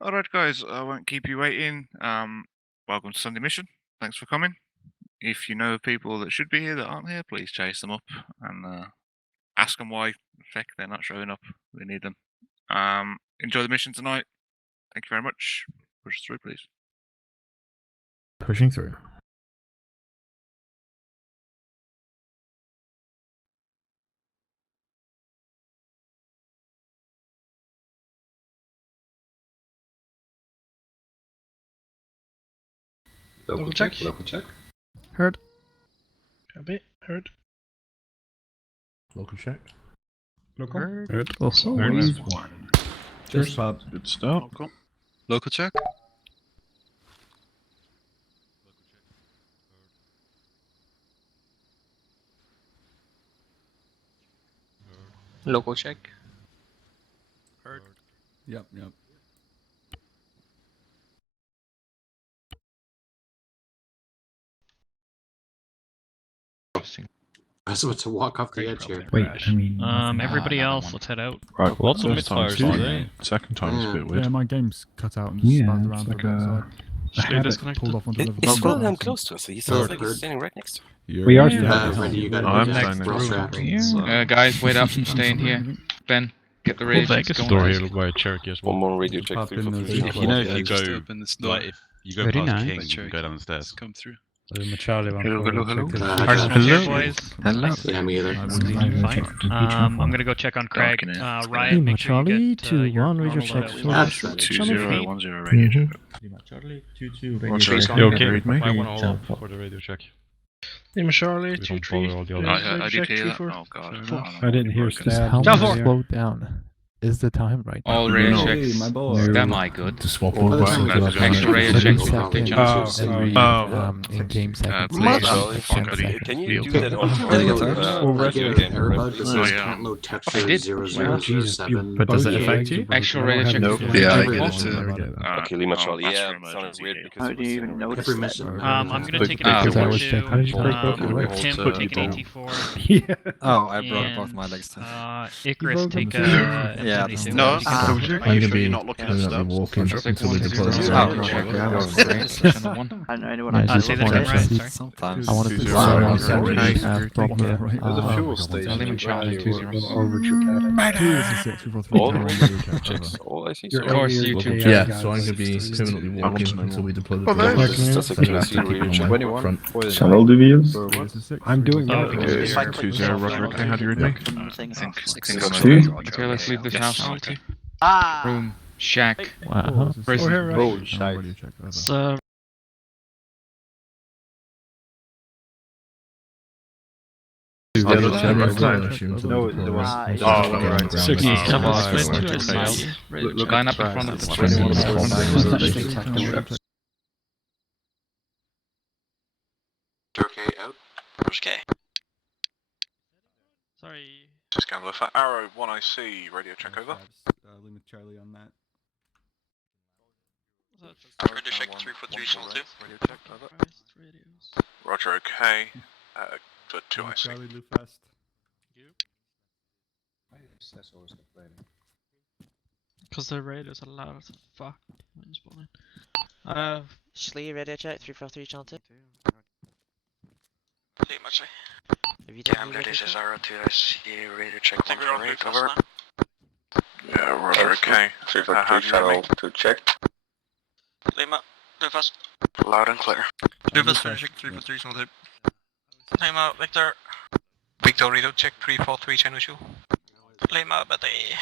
Alright guys, I won't keep you waiting. Welcome to Sunday Mission. Thanks for coming. If you know people that should be here that aren't here, please chase them up and ask them why they're not showing up. We need them. Enjoy the mission tonight. Thank you very much. Push us through, please. Pushing through. Local check. Local check. Heard. Copy. Heard. Local check. Local. Heard. Heard. One. Cheers, Bob. Good start. Local. Local check. Local check. Heard. Yep. I was about to walk off the edge here. Wait, I mean. Everybody else, let's head out. Right, Lots of first time's misfires fine. today. Second time's a bit weird. Yeah, my game's cut out and Yeah, spun it's around like for a bit, so I Shlee had it disconnected. pulled off onto the Is level. Wilhelm close to us? He sounds like he's standing right next to us. We are Randy, you got I'm next. standing Roll next strap. Guys, wait up. I'm staying here. Ben, get the radio checks going. Store here by Cherokee as well. One more radio check. Pop in those If people. you know, if you just go, open this door. like, if you go Very past nice. King, you can go down the stairs. Come through. Hello. Arsenal check, boys. Hello. Yeah, me either. I'm gonna go check on Craig. Darkening. Riot, Lima make sure you Charlie, get 2-1, your radio normal check. loadout. That's right. 2010 radio check. Charlie, 2-2, Roger. radio check. You okay? Read me. I want all up for the radio check. Lima Charlie, We 2-3. don't follow all the others. I did hear that. 3-4. Oh god. Four. I didn't hear Broken. stab. How Down far? slow down. Is the time right now? All radio No. checks. my boy. Am I good? To swap Well, all that's the fine. Extra radio checks for Oh, pitch oh, on. Every Oh. in-game seconds. please. Ten seconds. Can you do that on I get radio an again? error bug that Oh, says yeah. can't load I texture did. 0007. But does it Both affect legs you? are Actual broken. radio check. Nope. Yeah, I get get it. it. Okay, Lima Charlie. that's Yeah, for it sounded emergency weird key. because How it do was you even in- notice Every that? mission. I'm gonna take an Because I AT4 was check. How did you break both your legs? Tim, Hold, take an hold. AT4. Yeah. Oh, I broke And, both my legs. Icarus, broke take them a too. Yeah, M72. No, You can are you I'm gonna sure be you're not looking at definitely stuff? walking Six, until we one, deploy zero, the zero. radio Oh, check. okay. I was Channel one. I don't know anyone. Yeah, say that time right, sorry. Sometimes. I wanted to Two say zero. I Wow, was sorry. proper. There's a fuel station. Lima Charlie, 2-0. All radio checks. All I see. Of course, you two. Yeah, so I'm gonna be permanently walking until we deploy the Oh, radio nice. check. Just a So I'm QC gonna radio keep check. my front. Channel reviews. I'm doing Oh, that. because Okay, of your- 2-0, Roger. Okay, how do you read me? I think Two. Okay, let's leave this house. Okay. Room, shack. Wow. Prison. here, right. Radio check, over. So, Yeah, that's no, general no, plan, I assume, until no, we deploy there was- the radio Oh, check. right. Six. Oh, Come on, okay. split Okay. to smiles. Line up in front of the Twenty prison. minutes. Okay, out. Okay. Sorry. Just gamble for Arrow 1IC radio check over. Lima Charlie on that. Radio check 343 channel 2. Radio check over. Roger, okay. For 2IC. Charlie Lufest. Because the radios are loud as fuck. Shlee, radio check, 343 channel 2. Pretty much. Have you Yeah, done I'm the ready. radio This is check? Arrow 2IC radio check. I think we're on 148 Lucas over. now. Yeah, Roger, okay. 343 channel 2 check. Lima, Lucas. Loud and clear. Lucas, radio check 343 channel 2. Lima, Victor. Victor, radio check 343 channel 2. Lima, Betty.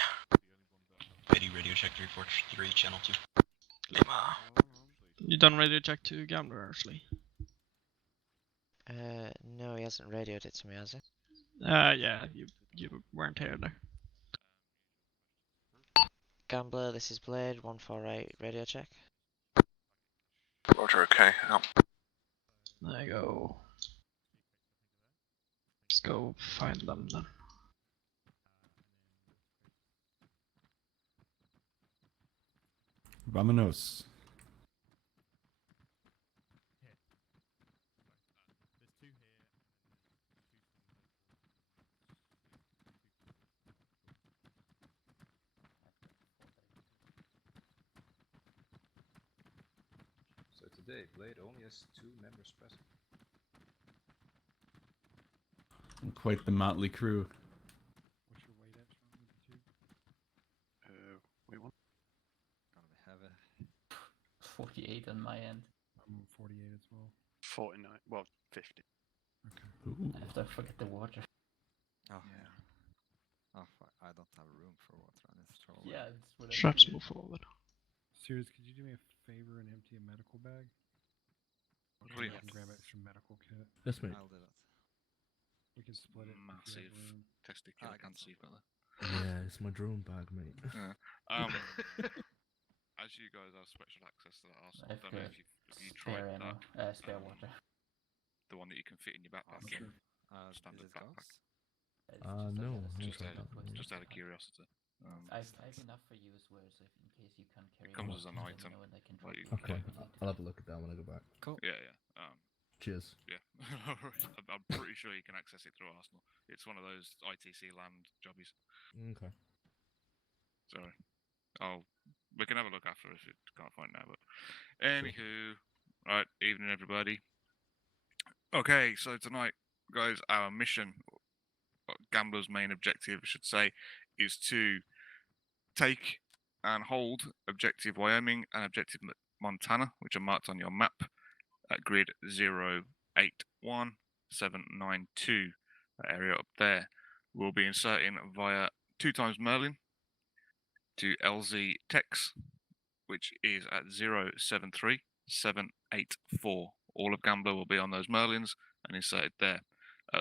Betty radio check 343 channel 2. Lima. You done radio check to Gambler, Shlee? No, he hasn't radioed it to me, has he? Yeah, you weren't here there. Gambler, this is Blade, 148, radio check. Roger, okay. There you go. Let's go find them then. Vamonos. today. Blade only has 2 members present. Quite the motley crew. What's your weight at, Sean, with the two? Wait, one. Have a 48 on my end. I'm 48 as well. 49. Well, 50. Okay. Ooh. I have to forget the water. Oh yeah. Oh fuck! I don't have room for water on this troll. Yeah, it's what I Straps figured. move forward. Serious, could you do me a favor and empty a medical bag? Please. I can grab extra medical kit. Yes, mate. I'll do that. We can split it. if you have Massive room. testicular cancer you've got there. Yeah, it's my drone bag, mate. Yeah. As you guys have special access to that arsenal, I I've don't know got if you tried spare ammo, that. spare water. The one that you can fit in your backpack. Sure. Standard backpack. No. Just out of curiosity. I've enough for you as well, so if in case you can't carry It comes more, as an let me item. know and I can drop Like, it. Okay, I'll have a look at that when I go back. Cool. Yeah. Cheers. Yeah. I'm pretty sure you can access it through Arsenal. It's one of those ITC land jobbies. Okay. Sorry. We can have a look after if you can't find it now. But anywho, right, evening everybody. Okay, so tonight, guys, our mission, Gambler's main objective, I should say, is to take and hold Objective Wyoming and Objective Montana, which are marked on your map at grid 081792. That area up there. We'll be inserting via 2x Merlin to LZ Tex, which is at 073784. All of Gambler will be on those Merlins and inserted there.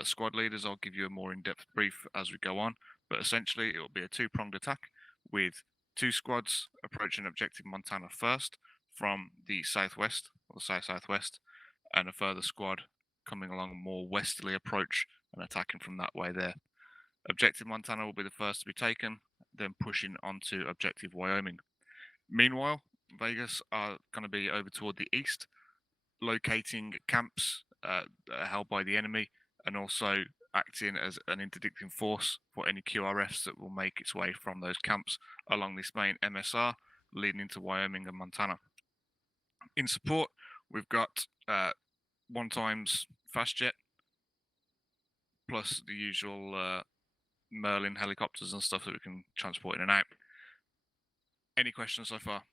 Squad leaders, I'll give you a more in-depth brief as we go on, but essentially it will be a two-pronged attack with 2 squads approaching Objective Montana first from the southwest or south-southwest, and a further squad coming along a more westerly approach and attacking from that way there. Objective Montana will be the first to be taken, then pushing onto Objective Wyoming. Meanwhile, Vegas are going to be over toward the east, locating camps that are held by the enemy, and also acting as an interdicting force for any QRFs that will make its way from those camps along this main MSR leading into Wyoming and Montana. In support, we've got 1x fast jet, plus the usual Merlin helicopters and stuff that we can transport in and out. Any questions so far?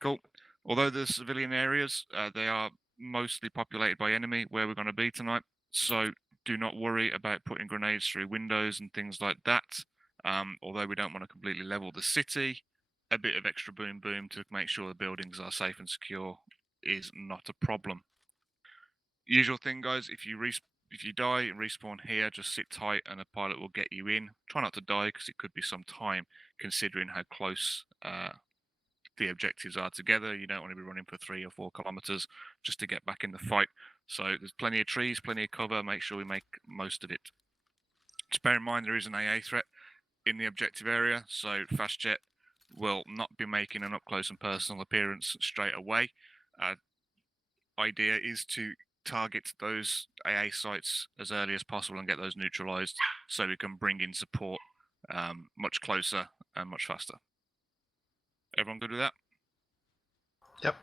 Cool. Although the civilian areas, they are mostly populated by enemy where we're going to be tonight, so do not worry about putting grenades through windows and things like that. Although we don't want to completely level the city, a bit of extra boom to make sure the buildings are safe and secure is not a problem. Usual thing, guys, if you die and respawn here, just sit tight and a pilot will get you in. Try not to die because it could be some time considering how close the objectives are together. You don't want to be running for 3 or 4 kilometers just to get back in the fight. So there's plenty of trees, plenty of cover. Make sure we make most of it. Just bear in mind there is an AA threat in the objective area, so fast jet will not be making an up close and personal appearance straight away. Idea is to target those AA sites as early as possible and get those neutralized so we can bring in support much closer and much faster. Everyone good with that? Yep.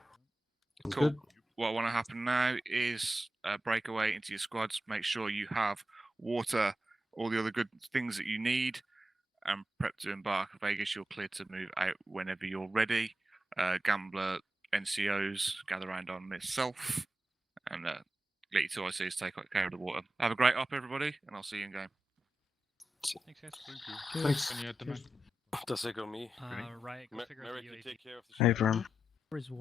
Cool. What want to happen now is break away into your squads. Make sure you have water, all the other good things that you need, and prep to embark. Vegas, you're clear to move out whenever you're ready. Gambler, NCOs, gather around on myself, and let your 2 ICs take care of the water. Have a great op, everybody, and I'll see you in game. Thanks, guys. Thanks. When you're at the map. Does it go me? Right, Merrick, you take care of the Hey, Verm.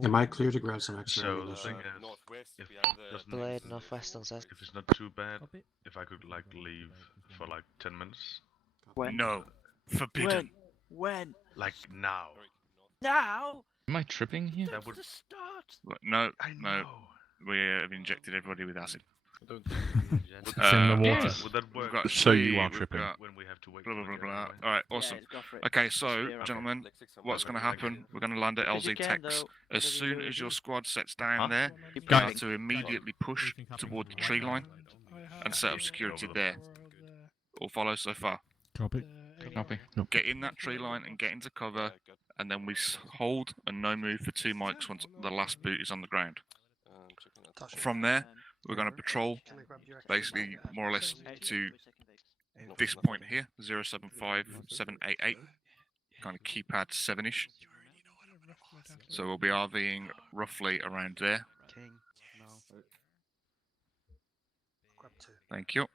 Am I clear to grab some extra So the ammunition? thing is, northwest if behind the doesn't Blade, northwest on south. if it's not too bad, if I could like leave for like 10 minutes, No. Forbidden. When? like now. Now? Am I tripping here? That would. No, I no. know. We have injected everybody with acid. Would, It's in the water. Yes. would that We've work? got So you Shlee, are we've tripping got when we have to wait. blah, blah, for blah, the blah. other way? Alright, awesome. Okay, so, gentlemen, what's going to happen? We're going to land at LZ Tex. As soon as your squad sets down there, you have to immediately push toward the tree line and set up security there. All follow so far? Copy. Copy. Get in that tree line and get into cover and then we hold and no move for 2 mics once the last boot is on the ground. From there, we're going to patrol, basically more or less to this point here, 075788, kind of keypad 7-ish. So we'll be RVing roughly around there. Thank you.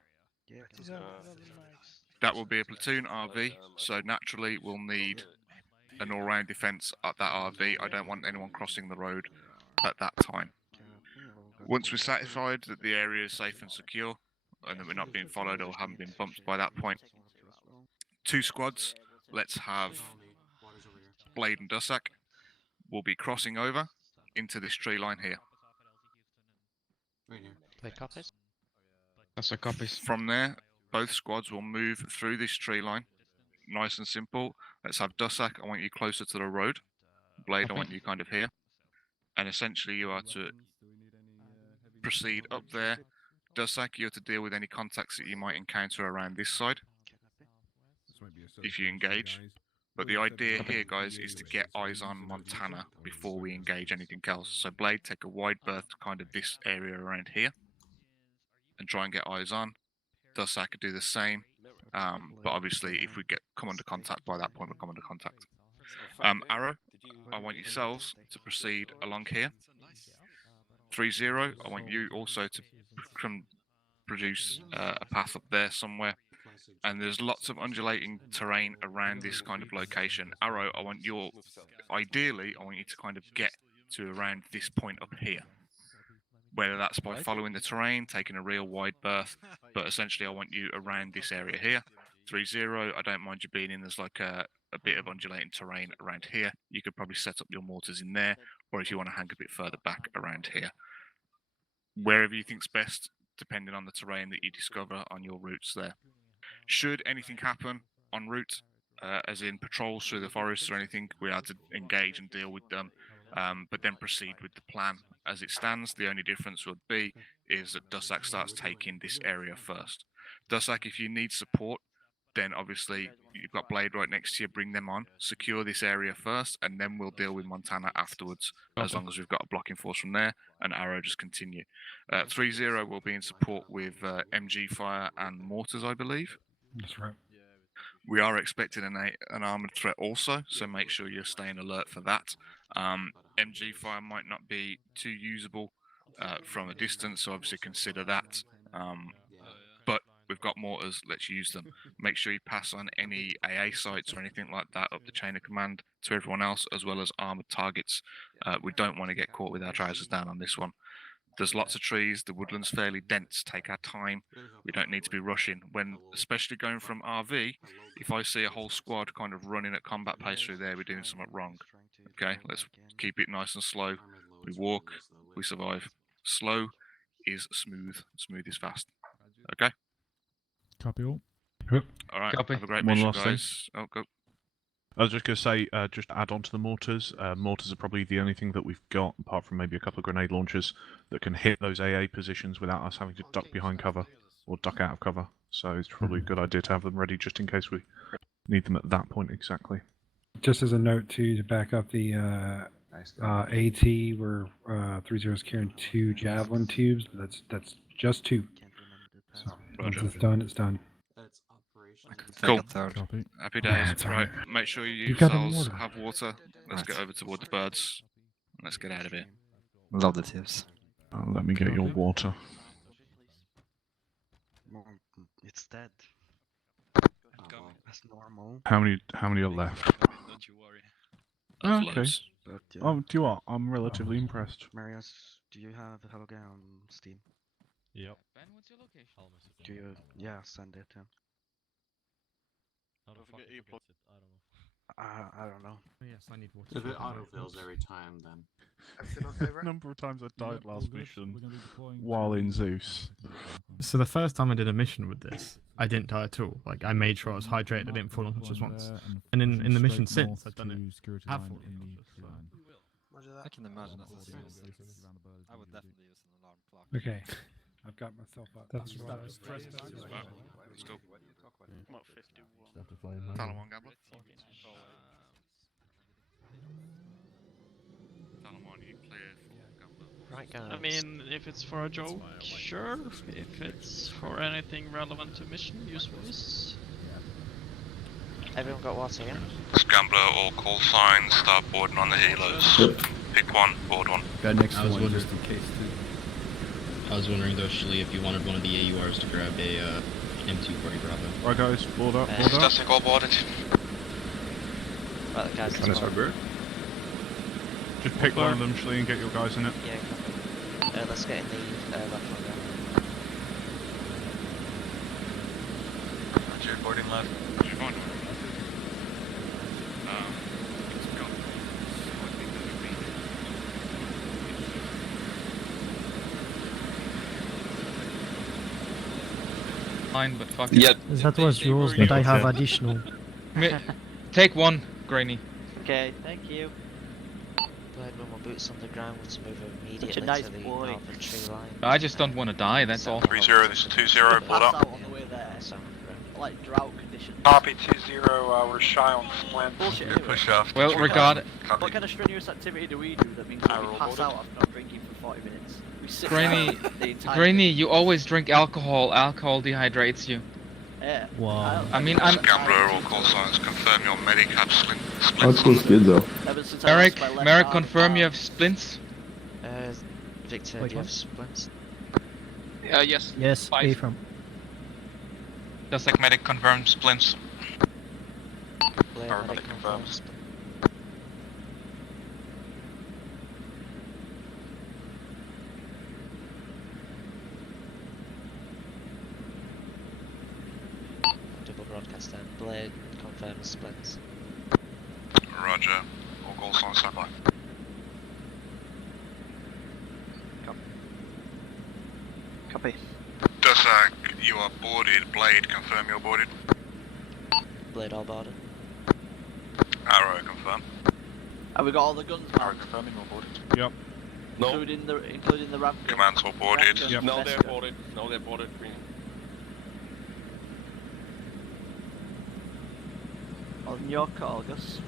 That will be a platoon RV, so naturally we'll need an all-round defence at that RV. I don't want anyone crossing the road at that time. Once we're satisfied that the area is safe and secure, and that we're not being followed or haven't been bumped by that point, 2 squads, let's have Blade and Dussack, will be crossing over into this tree line here. Wait, copies? That's a copies. From there, both squads will move through this tree line. Nice and simple. Let's have Dussack, I want you closer to the road. Blade, I want you kind of here. And essentially you are to proceed up there. Dussack, you're to deal with any contacts that you might encounter around this side, if you engage. But the idea here, guys, is to get eyes on Montana before we engage anything else. So Blade, take a wide berth to kind of this area around here and try and get eyes on. Dussack could do the same. But obviously, if we come under contact by that point, we'll come under contact. Arrow, I want yourselves to proceed along here. 3-0, I want you also to produce a path up there somewhere. And there's lots of undulating terrain around this kind of location. Arrow, ideally, I want you to kind of get to around this point up here. Whether that's by following the terrain, taking a real wide berth, but essentially I want you around this area here. 3-0, I don't mind you being in, there's like a bit of undulating terrain around here. You could probably set up your mortars in there, or if you want to hang a bit further back around here. Wherever you think's best, depending on the terrain that you discover on your routes there. Should anything happen en route, as in patrols through the forest or anything, we are to engage and deal with them, but then proceed with the plan. As it stands, the only difference would be is that Dussack starts taking this area first. Dussack, if you need support, then obviously you've got Blade right next to you, bring them on, secure this area first, and then we'll deal with Montana afterwards, as long as we've got a blocking force from there, and Arrow just continue. 3-0 will be in support with MG fire and mortars, I believe. That's right. We are expecting an armoured threat also, so make sure you're staying alert for that. MG fire might not be too usable from a distance, so obviously consider that. But we've got mortars, let's use them. Make sure you pass on any AA sites or anything like that up the chain of command to everyone else, as well as armoured targets. We don't want to get caught with our trousers down on this one. There's lots of trees, the woodland's fairly dense, take our time, we don't need to be rushing. When, especially going from RV, if I see a whole squad kind of running at combat pace through there, we're doing something wrong. Okay, let's keep it nice and slow. We walk, we survive. Slow is smooth, smooth is fast. Okay? Copy all. Alright, Copy. have a great One mission, last thing. guys. Oh, go. I was just going to say, just add on to the mortars. Mortars are probably the only thing that we've got, apart from maybe a couple of grenade launchers, that can hit those AA positions without us having to duck behind cover or duck out of cover. So it's probably a good idea to have them ready just in case we need them at that point exactly. Just as a note too, to back up the AT, we're 3-0's carrying 2 javelin tubes, but that's just 2. So once it's done, it's done. Cool. Copy. Happy days. That's Right, alright. make sure you You've got a yourselves mortar. have water. Let's get over toward the birds. Let's get out of here. Love the tips. Let me get your water. It's dead. That's normal. How many are left? Don't you worry. That's Okay. loads. But Oh, do you what? I'm relatively impressed. Marius, do you have Helga on Steam? Yep. Ben, what's your location? Do you? Yeah, send it. I don't know. Yes, I need water. If it autofills every time, then. The number of times I died last mission while in Zeus. So the first time I did a mission with this, I didn't die at all. Like, I made sure I was hydrated, I didn't fall unconscious once. And in the mission since, I've done it. Have fallen unconscious. I can imagine that's a serious thing. I would definitely use an alarm clock. Okay, I've got myself up. That's Let's go. Have to fly in. Talon one, Gambler. Right, guys. I mean, if it's for a joke, sure. If it's for anything relevant to mission, use voice. Everyone got water, yeah? Scrambler or call signs, start boarding on the helos. Pick one, board one. Guy next I to was one wondering- just in case too. I was wondering though, Shlee, if you wanted one of the AURs to grab a M240 Bravo. Right, guys, board up, board up. Static all boarded. Right, guys, Can I start bird? Just pick one of them, Shlee, and get your guys in it. Yeah, copy. Let's get in the left one there. Roger, boarding left. You're fine. It's got slightly better speed. Fine, but fuck Yeah. That was yours, but I have additional. Take one, Grainy. Okay, thank you. Blade, when we're boots on the ground, we're to move immediately nice to the boy. northern tree line. I just don't want to die, that's all. 3-0, this is 2-0, board Pass up. out on the way there. Like drought conditions. Copy 2-0, we're shy on splint. Bullshit Good anyway. push off. Well, regard What kind of strenuous activity do we do that means that we pass out after not drinking for 40 minutes? We sit Grainy, down the entire Grainy, you always drink alcohol. Alcohol dehydrates you. Yeah. Wow. I mean, I'm... Scrambler or call signs, confirm your medicap splint. good though. Ever since I lost Merrick, my left Merrick, arm, confirm you have splints. Victor, Wait, do you what? have splints? Yes. Yes, A from. Does Tech medic confirm splints. Blade, Paramedic medic confirmed. confirms. Double broadcast then. Blade confirms splints. Roger, all call signs, standby. Copy. Dusak, you are boarded. Blade, confirm you're boarded. Blade all boarded. Arrow, confirm. Have we got all the guns now? Arrow, confirming you're boarded. Yep. Including the ramp gun? Commands all boarded. Ramp gun, Yep. vest gun. boarded. No, they're boarded. Green. On your call, Gus.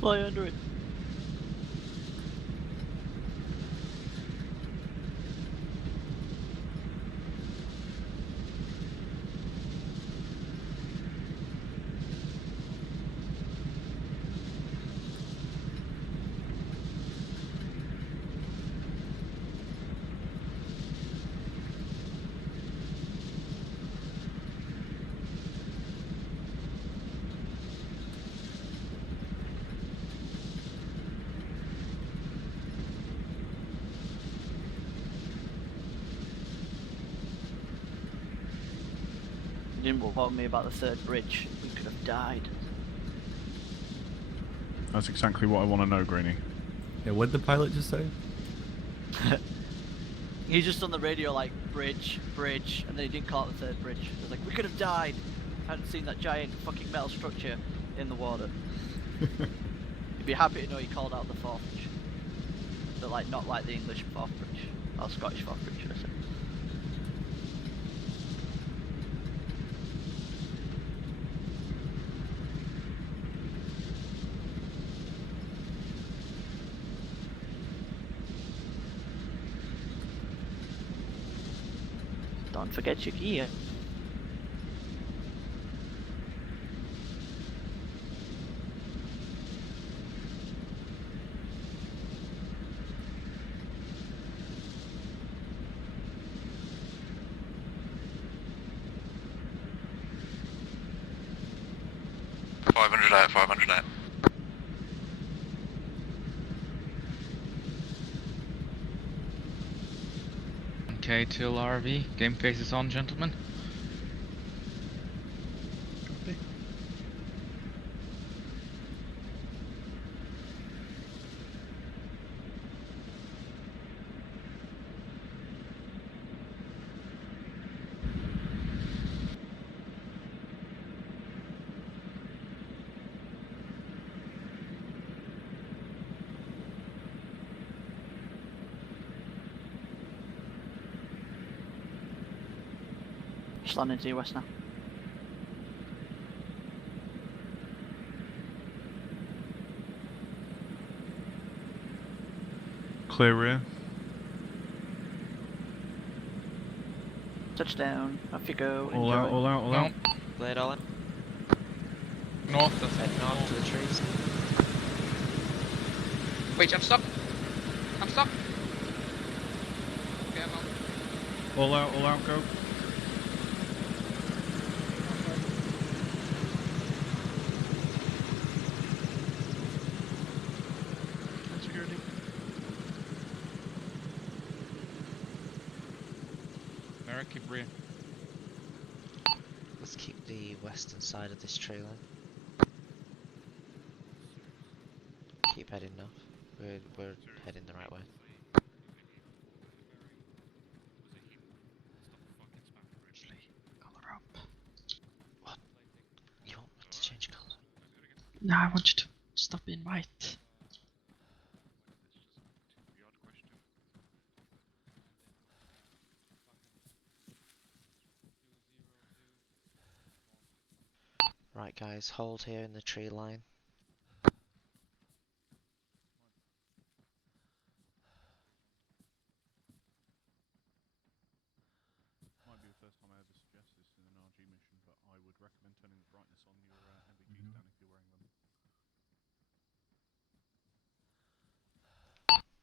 Fly under it. You didn't inform me about the third bridge. We could have died. That's exactly what I want to know, Greeny. Yeah, what did the pilot just say? He's just on the radio like, bridge, bridge, and then he didn't call it the third bridge. He was like, we could have died. Hadn't seen that giant fucking metal structure in the water. You'd be happy to know he called out the fourth bridge. But like, not like the English fourth bridge. Or Scottish fourth bridge, should I say. Don't forget your gear. Okay, till RV. Game face is on, gentlemen. Just landing to your west now. Clear rear. Touchdown. Off you go. All Enjoy. out, all out, all out. Blade all in. North, that's Head north to the trees. Wait, I'm stuck. I'm stuck. Okay, I'm out. All out, go. Security. Merrick, keep rear. Let's keep the western side of this tree line. Keep heading north. We're heading the right way. Color up. What? You want me to change colour? No, I want you to stop being white. Right guys, hold here in the tree line. Might be the first time I ever suggest this in an RG mission, but I would recommend turning the brightness on your MBGs down if you're wearing them.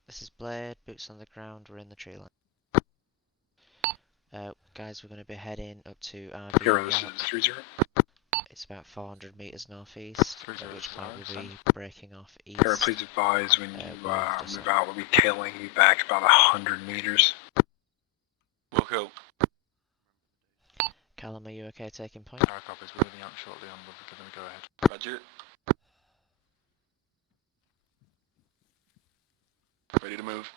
This is Blade, boots on the ground, we're in the tree line. Guys, we're going to be heading up to RV. Hero, this is 30. It's about 400 metres northeast, at which point we'll be breaking off east. Hero, please advise when you move out, we'll be tailing you back about 100 meters. We'll go. Callum, are you okay taking point? Our copies, we're moving out shortly on, we'll give them a go ahead. Roger. Ready to move.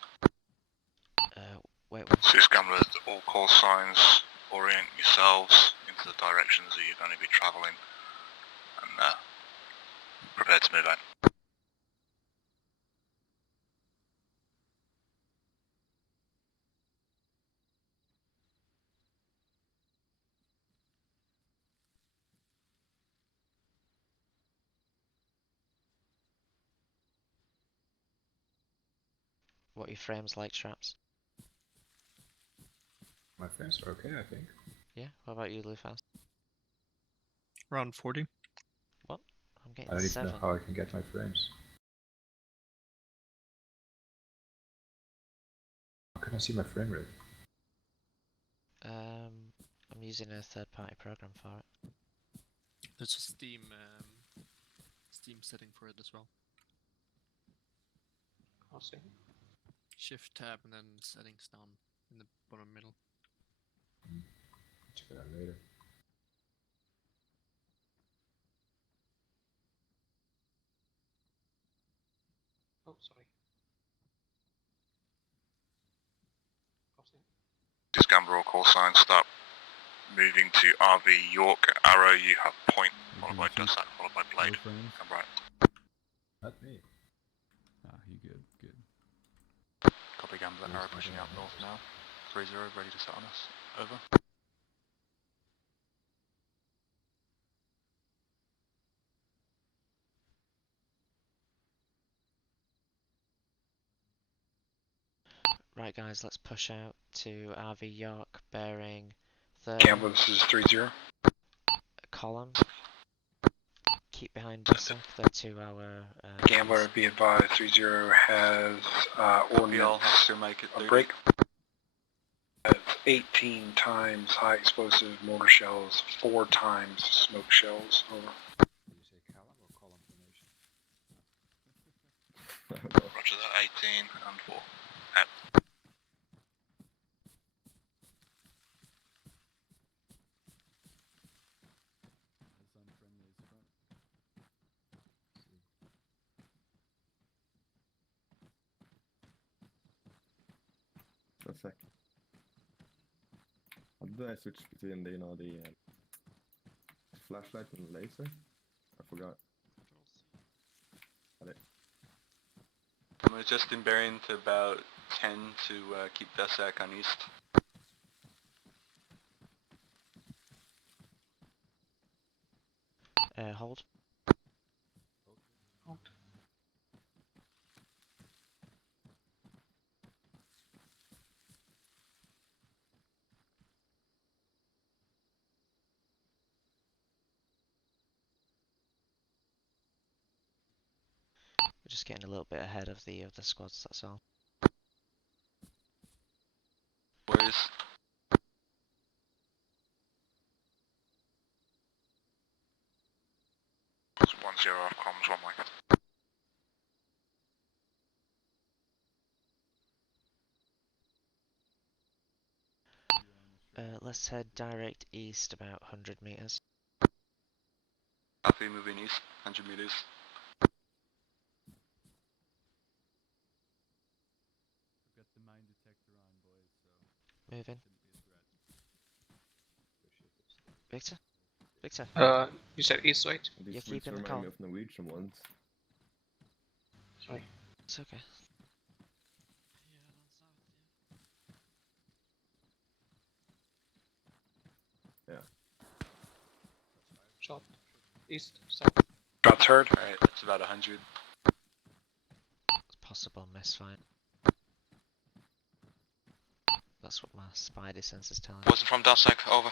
Wait. Six cameras, all call signs, orient yourselves into the directions that you're going to be travelling, and prepare to move out. What are your frames like, Straps? My frames are okay, I think. Yeah, what about you, Lufas? Around 40. What? I'm getting I don't even 7. know how I can get my frames. How can I see my frame rate? I'm using a third-party program for it. There's a Steam setting for it as well. I'll see. Shift tab and then settings down in the bottom middle. Check it out later. Oh, sorry. This camera all call signs, start moving to RV York Arrow, you have point, followed by Dussack, followed by Blade. Come right. Not me. Ah, you good, good. Copy Gambler, arrow pushing out north now. 3-0, ready to set on us. Over. Right guys, let's push out to RV York, bearing 30. Gambler, this is 3-0. Column. Keep behind Dussack, they're to our... Gambler, be advised, 3-0 has ordnance has to make it a break. 18 times high explosive mortar shells, 4 times smoke shells. Over. Did you say column or column formation? Roger that, 18 and 4. Out. A sec. How did I switch between the, the flashlight and laser? I forgot. Got it. I'm adjusting bearing to about 10 to keep Vesak on east. Hold. Hold. We're just getting a little bit ahead of the squads, that's all. Where is? It's 1-0 off comms, one way. Let's head direct east about 100 meters. Copy, moving east, 100 meters. I've got the mine detector on, boys, so Moving. shouldn't be a threat. Victor? Victor? You said east, right? These You're switches keeping the remind me call. of Norwegian ones. Sorry. It's okay. Yeah. Shot. East, south. Drop third. Alright, that's about 100. It's possible misfire. That's what my spider sense is telling me. Wasn't from Dasek, over.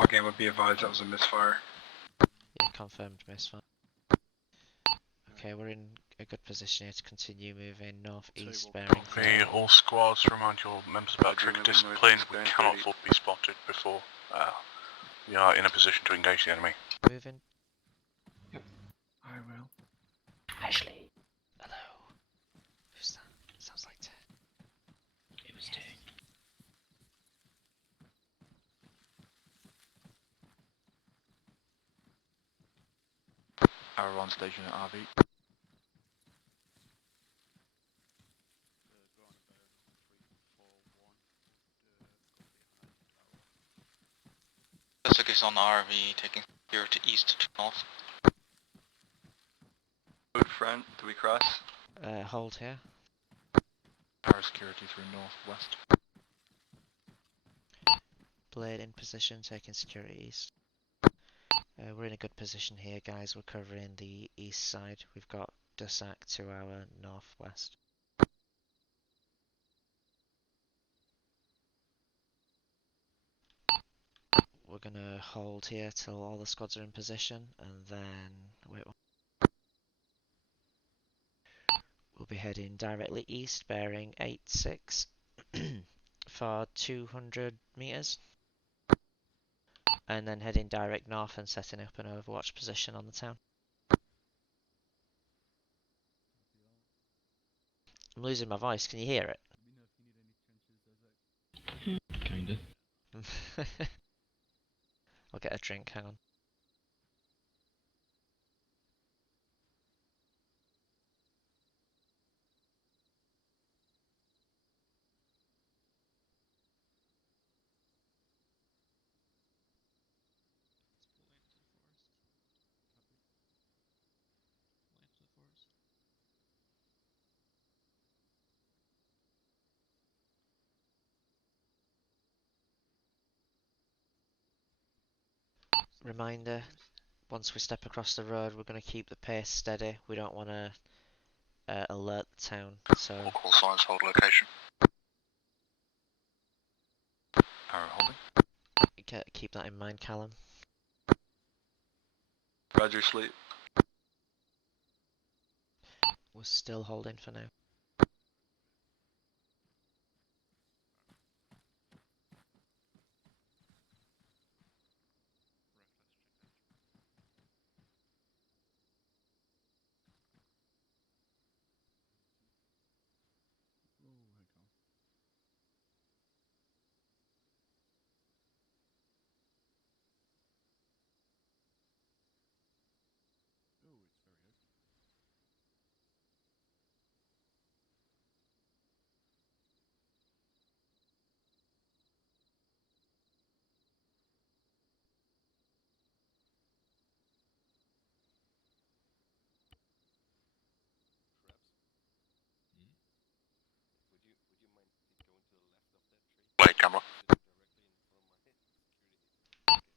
Okay, would be advised that was a misfire. Yeah, confirmed misfire. Okay, we're in a good position here to continue moving northeast, bearing. Okay, all squads, remind your members about trigger discipline. We cannot afford to be spotted before we are in a position to engage the enemy. Moving. I will. Ashley. Hello. Who's that? Sounds like Ted. It was Ted. Our on station at RV. Dasek is on RV, taking security east to north. Road front, do we cross? Hold here. Our security through northwest. Blade in position, taking security east. We're in a good position here, guys. We're covering the east side. We've got Dusak to our northwest. We're gonna hold here till all the squads are in position, and then we'll be heading directly east, bearing 86 for 200 meters, and then heading direct north and setting up an overwatch position on the town. I'm losing my voice. Can you hear it? Kinda. I'll get a drink. Hang on. Reminder, once we step across the road, we're going to keep the pace steady. We don't want to alert the town, so... All call signs, hold location. Our holding. Keep that in mind, Callum. Roger, Shlee. We're still holding for now.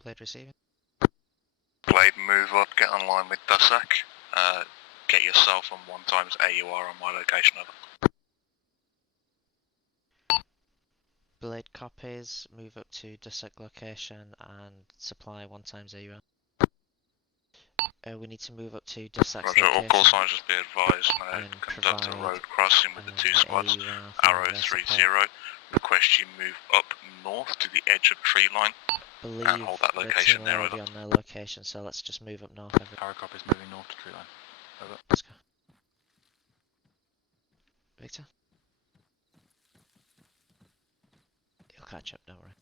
Blade receiving. Blade, move up, get on line with Dusak. Get yourself on 1 times AUR on my location, over. Blade copies, move up to Dusak location and supply 1 times AUR. We need to move up to Dusak's Roger, all location. call signs just be advised. And Conduct a provide, road crossing with the 2 squads. AUR for Arrow their 30. support. Request you move up north to the edge of tree line Believe and hold that the location team are there, already over. on their location, so let's just move up north. Arrow copies moving north to tree line. Over. Let's go. Victor? He'll catch up, don't worry.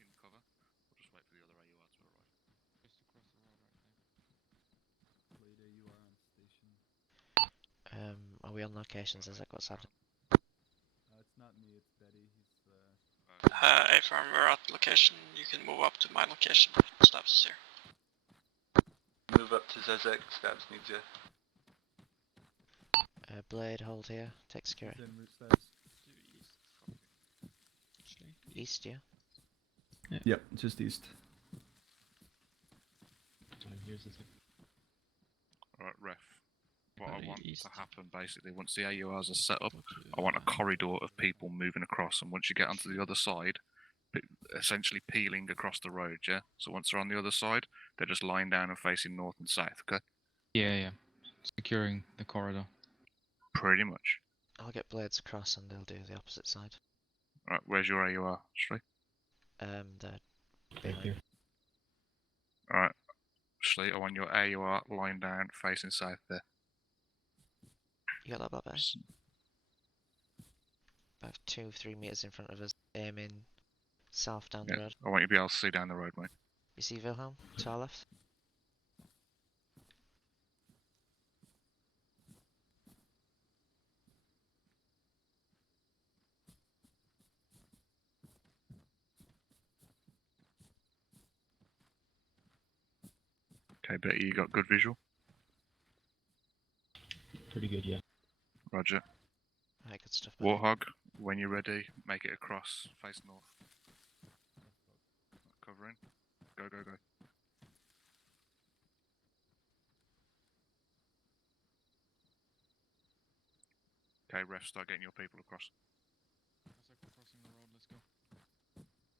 In cover. We'll just wait for the other AUR to arrive. Just across the road right there. Blade AUR on station. Are we on locations as I got started? It's not me, it's Betty. He's If we're at location, you can move up to my location. Stabs is here. Move up to Zezek, Stabs needs you. Blade, hold here. Take security. en route Stabs. East, yeah? Yep, just east. Alright, ref. What I Very want east. to happen basically, once the AURs are set up, I want a corridor of people moving across, and once you get onto the other side, essentially peeling across the road, yeah? So once they're on the other side, they're just lying down and facing north and south, okay? Yeah. Securing the corridor. Pretty much. I'll get Blades across and they'll do the opposite side. Right, where's your AUR, Shlee? They're behind. Alright, Shlee, I want your AUR lying down, facing south there. You got that, Bob? About 2-3 meters in front of us, aiming south down the road. I want you to be able to see down the road, mate. You see Wilhelm to our left? Okay, Betty, you got good visual? Pretty good, yeah. Roger. Alright, good stuff. Buddy. Warthog, when you're ready, make it across, face north. Covering. Go. Okay, ref, start getting your people across. Crossing the road, let's go.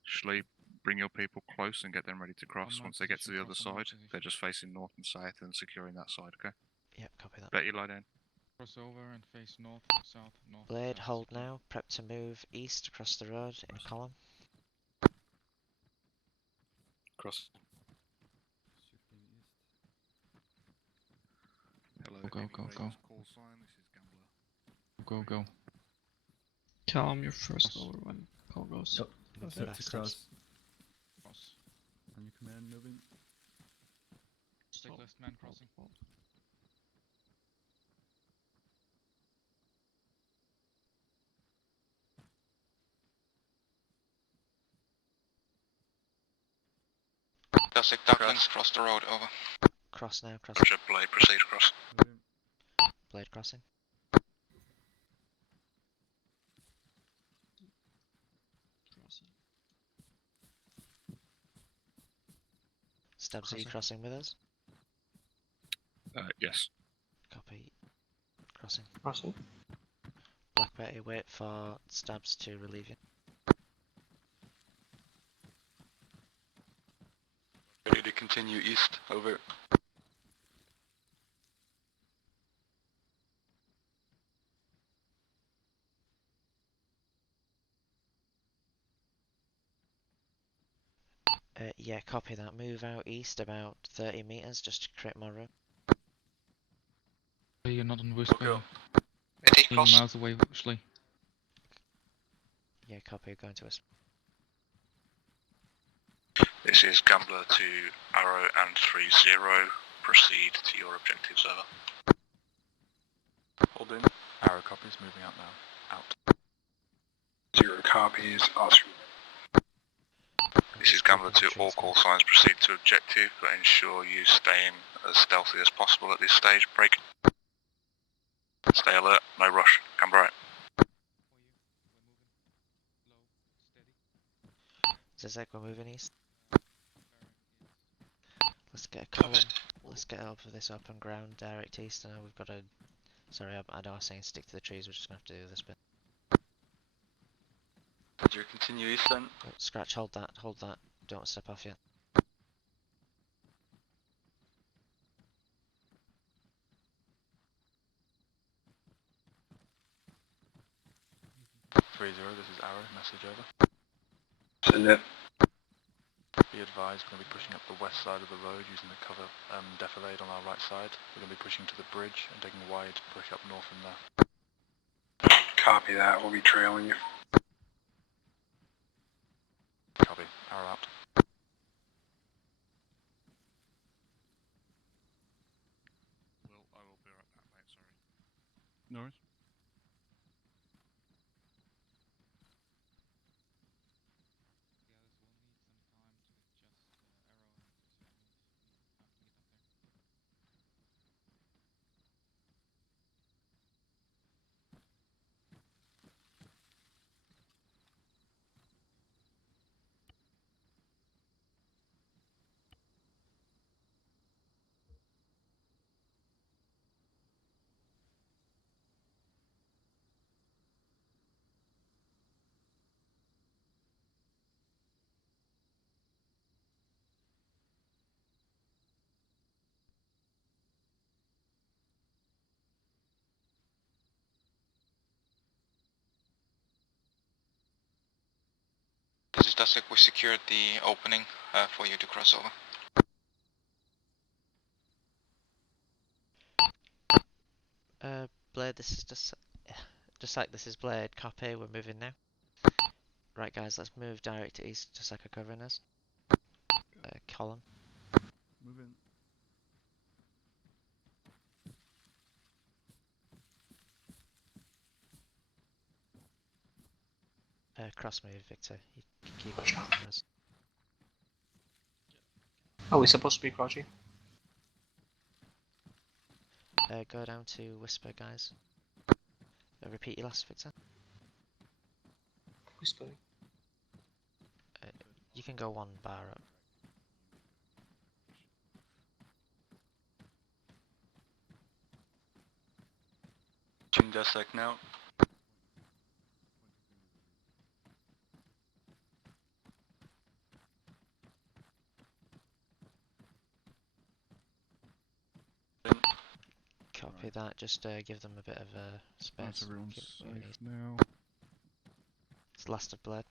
Shlee, bring your people close and get them ready to cross. my Once they get to position, the other cross on my side, position. they're just facing north and south and securing that side, okay? Yep, copy that. Betty, lie down. Cross over and face north, south, north. Blade, south. hold now. Prep to move east across the road in column. Cross. Hello, Go. call sign, this is Gambler. Go. Calm, you're first over when call goes. Yep, set to cross. On your command, moving. Stick left man crossing. Dusik Ducklands, cross the road, over. Cross now, cross. Roger, Blade, proceed across. Blade crossing. Stabs, are you crossing with us? Yes. Copy. Crossing. Crossing. Black Betty, wait for Stabs to relieve you. Ready to continue east, over. Yeah, copy that. Move out east about 30 meters just to create more room. You're not on whisper. Go. 15 miles away, Shlee. Yeah, copy. Going to us. This is Gambler to Arrow and 3-0. Proceed to your objectives, over. Hold in. Arrow copies moving out now. Out. 0 copies, Oscar. We're This is just Gambler keeping 2, the all trees call back. signs proceed to objective, but ensure you stay in as stealthy as possible at this stage. Break. Stay alert, no rush. Camber right. Zizek, we're moving east. Let's get a column. Let's get up for this open ground, direct east. I know we've got a. Sorry, I know I was saying stick to the trees. We're just gonna have to do this bit. Did you continue east then? Oh, Scratch, hold that, hold that. Don't step off yet. This is Arrow, message over. Send it. Be advised, we're going to be pushing up the west side of the road using the cover defilade on our right side. We're going to be pushing to the bridge and taking a wide push up north from there. Copy that, we'll be trailing you. Copy, Arrow out. I will be right back, mate, sorry. No worries. This is Dasek, we secured the opening for you to cross over. Blade, this is just like this is Blade. Copy, we're moving now. Right, guys, let's move direct east, just like a covering us. Column. Move in. Cross move, Victor. You can keep it for us. Are we supposed to be crouching? Go down to Whisper, guys. Repeat your last, Victor. Whispering. You can go one bar up. Jim Dasek now. Copy that, just give them a bit of space. That's everyone's safe now. It's last of Blade.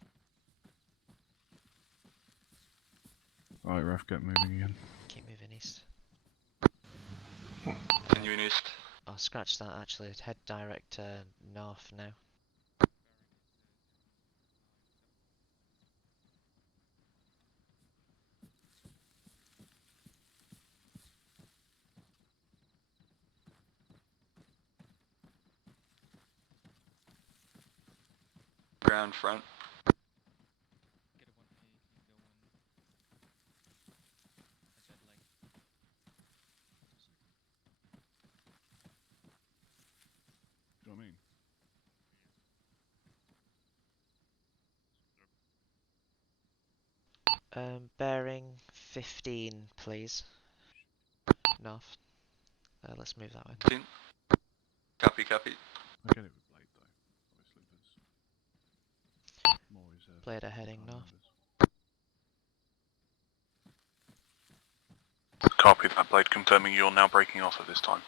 Alright, Ref, get moving again. Keep moving east. Continuing east. Oh, scratch that actually. Head direct north now. Ground front. You know what I mean? Bearing 15, please. North. Let's move that way. Copy, copy. I get it with Blade though. Obviously, there's more reserve. Blade are heading north. Copy that, Blade, confirming you're now breaking off at this time.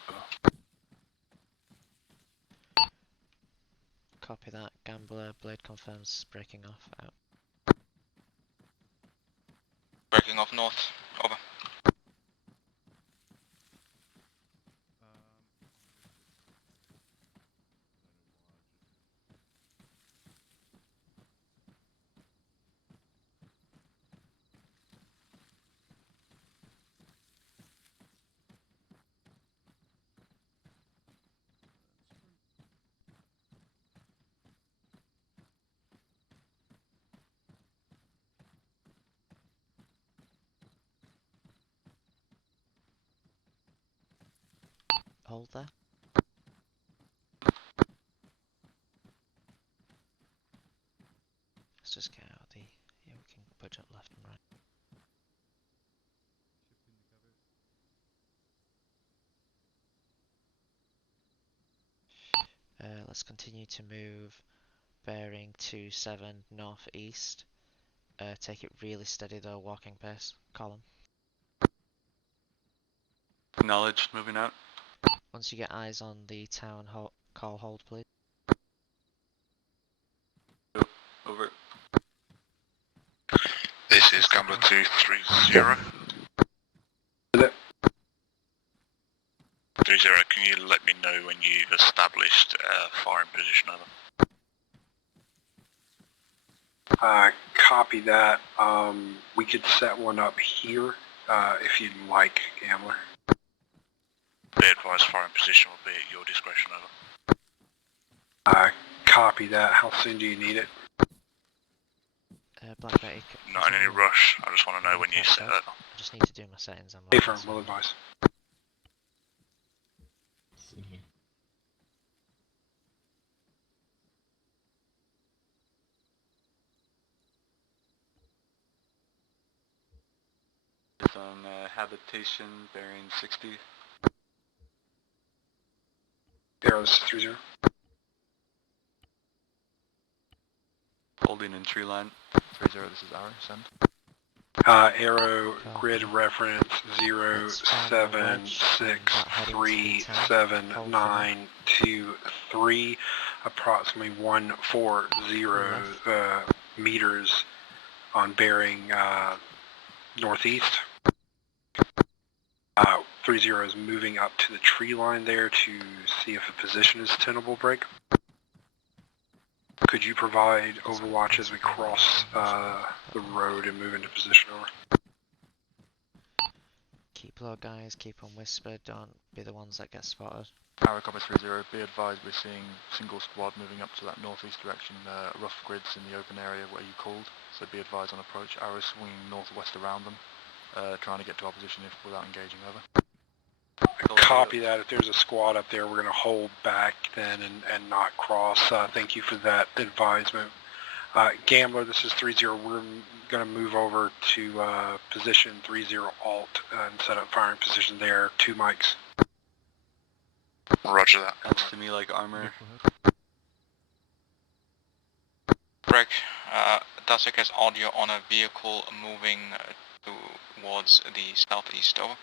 Copy that. Gambler, Blade confirms breaking off. Out. Breaking off north, over. hold there. Let's just get out the. Yeah, we can push up left and right. Let's continue to move, bearing 27 northeast. Take it really steady though, walking pace. Column. Acknowledged, moving out. Once you get eyes on the town, call hold, please. Over. This is Gambler 230. 30, can you let me know when you've established a firing position over? Copy that. We could set one up here if you'd like, Gambler. Be advised, firing position will be at your discretion over. Copy that. How soon do you need it? Black Betty. Not in any rush, I just want to know when you set it. I just need to do my settings. Hey, firm, will advise. It's on habitation, bearing 60. Arrows 30. Holding in tree line. 30, this is our send. Arrow grid reference 076379223, approximately 140 meters on bearing northeast. 30 is moving up to the tree line there to see if a position is tenable break. Could you provide overwatch as we cross the road and move into position over? Keep low, guys. Keep on whisper. Don't be the ones that get spotted. Power copy 30. Be advised, we're seeing single squad moving up to that northeast direction. Rough grids in the open area where you called. So be advised on approach. Arrows swinging northwest around them, trying to get to our position without engaging. Over. Copy that. If there's a squad up there, we're going to hold back then and not cross. Thank you for that advisement. Gambler, this is 30. We're going to move over to position 30 alt and set up firing position there. 2 mics. Roger that. Sounds to me like armor. Break. Dasek has audio on a vehicle moving towards the southeast. Over.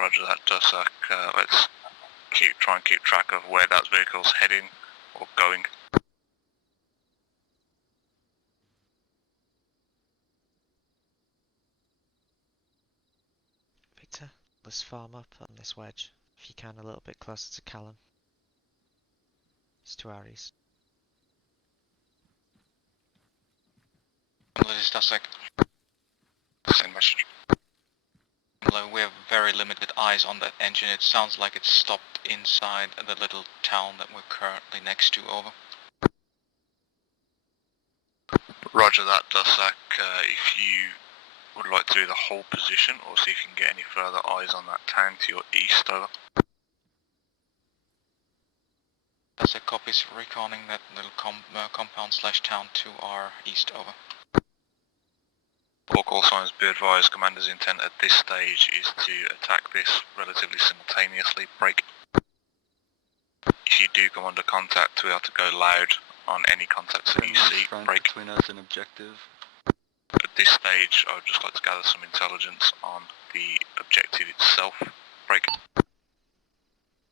Roger that, Dusak. Let's try and keep track of where that vehicle's heading or going. Victor, let's farm up on this wedge. If you can, a little bit closer to Callum. It's to our east. This is Dasek. Send message. We have very limited eyes on that engine. It sounds like it's stopped inside the little town that we're currently next to. Over. Roger that, Dusak. If you would like to do the whole position or see if you can get any further eyes on that town to your east. Over. Dasek copies, reconning that little compound / town to our east. Over. All call signs, be advised, commander's intent at this stage is to attack this relatively simultaneously. Break. If you do come under contact, we have to go loud on any contacts that you see. Break. Between us and objective. At this stage, I would just like to gather some intelligence on the objective itself. Break.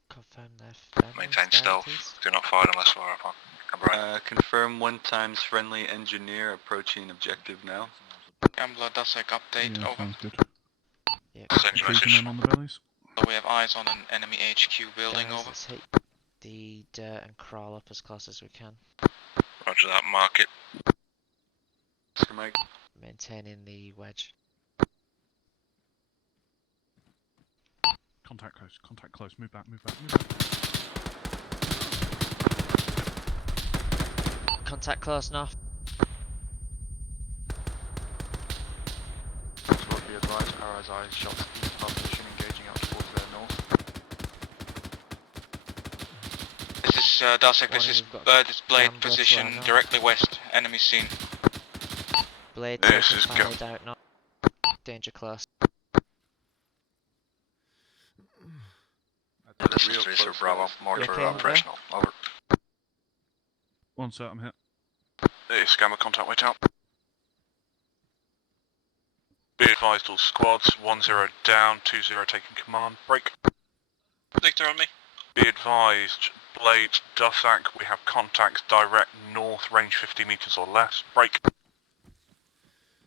Confirm their Maintain stealth. Do not fire unless fired upon. Confirm 1 times friendly engineer approaching objective now. Gambler, Dasek update. Yeah, over. sounds good. Yep. Send your Cruising message. in on the bellies. So we have eyes on an enemy HQ building. Guys, over. let's hit the dirt and crawl up as close as we can. Roger that, mark it. Mike. Maintaining the wedge. Contact close, move back, move back, move back. Contact close enough. Be advised, Arrow's eyes, shots, east position, engaging. Dasek, this is Blade position directly west, enemy seen. Blade This is taken fired out, not danger close. This is 30 Bravo, mortar okay, operational, over. One sec, I'm hit. This Gamma contact wait out. Be advised all squads, 1-0 down, 2-0 taking command, break. Victor on me. Be advised, Blade, Dusak, we have contacts direct north, range 50 meters or less, break.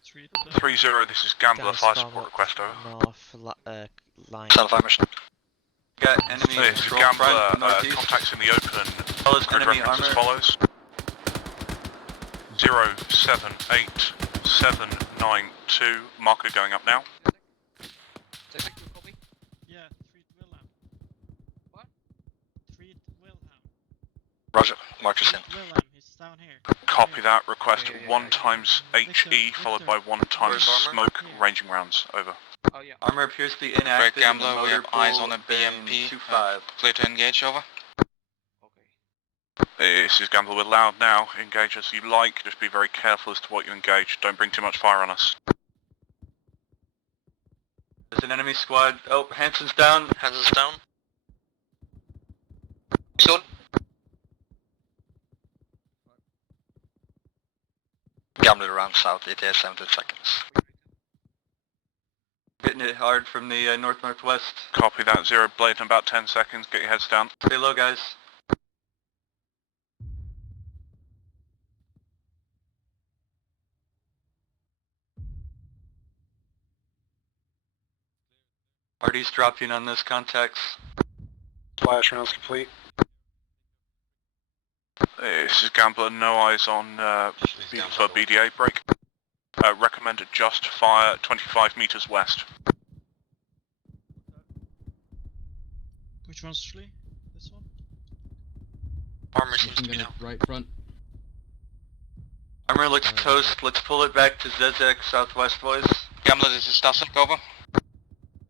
3-0, this is Gambler, Guys, fire form support up request, over. North line. Stand-by mission. Got enemy This is control Gambler, front, northeast. contacts in the open, Follows grid enemy reference as armor. follows. 078792, marker going up now. Yeah, Treat Wilhelm. What? Treat Wilhelm. Roger, markers in. Wilhelm, he's down here. Copy that, request 1 times HE followed by 1 times smoke, ranging rounds, over. Oh yeah. Armor appears to be Correct, inactive. Gambler, we have eyes on a BMP. 2-5. Clear to engage, over. This is Gambler, we're loud now, engage as you like, just be very careful as to what you engage, don't bring too much fire on us. There's an enemy squad. Oh, Hansen's down. Hands down. Soon. Gambler around south, ETA 17 seconds. Hitting it hard from the north-northwest. Copy that, 0 Blade in about 10 seconds, get your heads down. Stay low, guys. Party's dropping on this contacts. Flash rounds complete. This is Gambler, no eyes on for BDA, break. Recommend adjust fire 25 meters west. Which one's Shlee? This one? Armor seems to be now. Right front. Armor looks toast. Let's pull it back to Zezek, southwest, boys. Gambler, this is Dasek, over.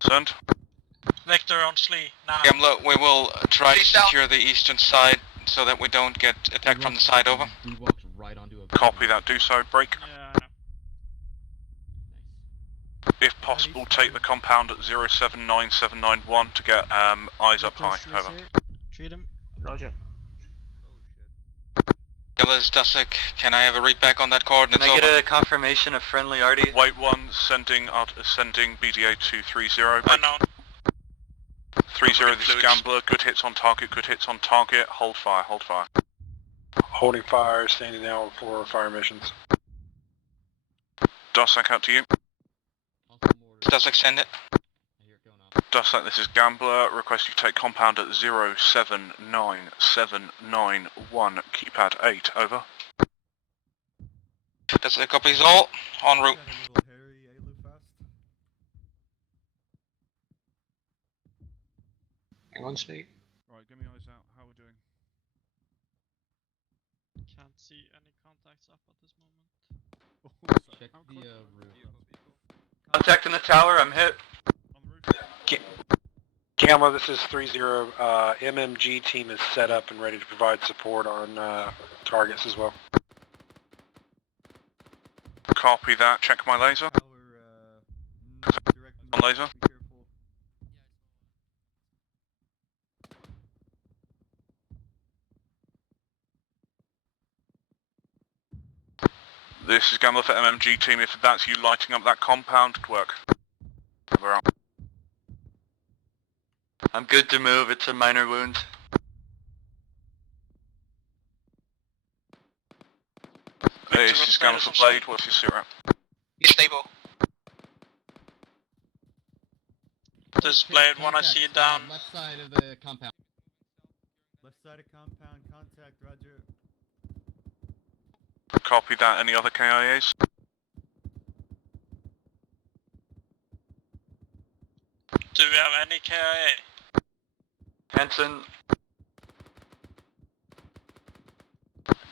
Send. Victor on Shlee, now. Gambler, we will try to secure the eastern side so that we don't get attacked from the side, over. We walked right onto a... Copy that, do so, break. Yeah, If possible, take the compound at 079791 to get eyes up high, over. Treat him. Roger. Gambler, this is Dasek, can I have a read back on that coordinates, Can I over? get a confirmation of friendly arty? Wait 1, sending BDA 230, break. Unknown. 30, this is Gambler, good hits on target, hold fire, hold fire. Holding fire, standing down for fire missions. Dusak out to you. Dasek, send it. Dusak, this is Gambler, request you take compound at 079791, keypad 8, over. Dasek, copies all, en route. Hang on, Shlee. Right, give me eyes out, how are we doing? Can't see any contacts up at this moment. Check the roof. Contact in the tower, I'm hit. Gamma, this is 3-0. MMG team is set up and ready to provide support on targets as well. Copy that, check my laser. On laser. This is Gambler for MMG team, if that's you lighting up that compound, good work. We're out. I'm good to move, it's a minor wound. This is Gambler for Blade, what's your sit rep? He's stable. This is Blade, when I see you down. Left side of the compound. Left side of compound, contact, roger. Copy that, any other KIAs? Do we have any KIA? Hansen.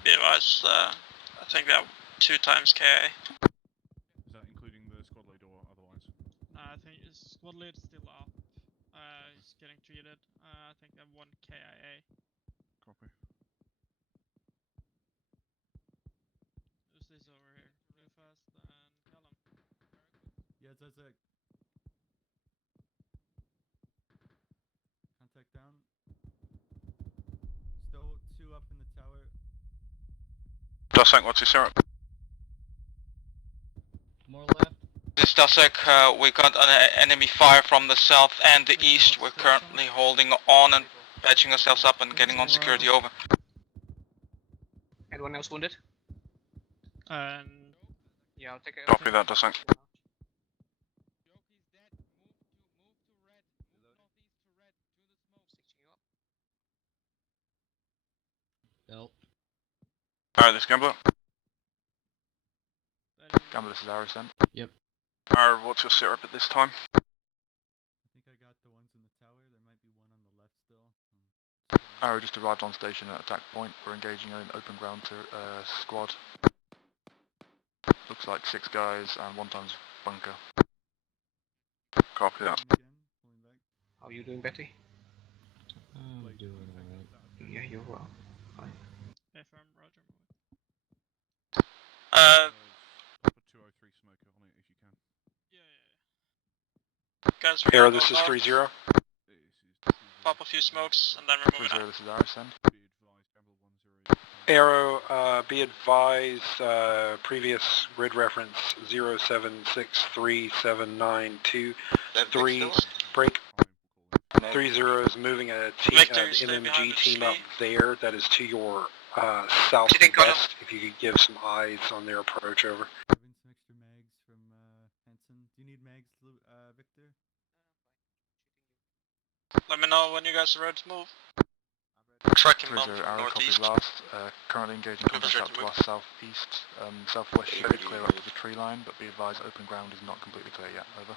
Be advised, I think we have 2 times KIA. Is that including the squad lead or otherwise? I think his squad lead is still up. He's getting treated. I think I have 1 KIA. Copy. That's it. Contact down. Still 2 up in the tower. Dussac, what's your syrup? More left. This is Dussac, we got an enemy fire from the south and the east. We're currently holding on and patching ourselves up and getting on security, over. Anyone else wounded? And Yeah, I'll take it. Copy that, Dussac. Belt. Alright, this is Gambler. Gambler, this is Aris then. Yep. Aris, what's your syrup at this time? I think I got the ones in the tower. There might be one on the left still. Aris just arrived on station at attack point. We're engaging an open ground squad. Looks like 6 guys and 1 times bunker. Copy that. How are you doing, Betty? I'm doing alright. Yeah, you're well. Fine. FM, roger. Put 203 smoker on it if you can. Guys, Arrow, this is 3-0. Pop a few smokes and then we're moving 3-0, out. this is Aris then. Arrow, be advised, previous grid reference 0763792 break. 3-0 is moving a team, MMG team up there that is to your southwest. If you could give some eyes on their approach, over. Having some extra mags from Hanson. Do you need mags, Victor? Let me know when you guys are ready to move. 3-0, Arrow, copies last. Currently engaging contacts out to our southeast. Southwest should be clear up to the tree line, but be advised open ground is not completely clear yet, over.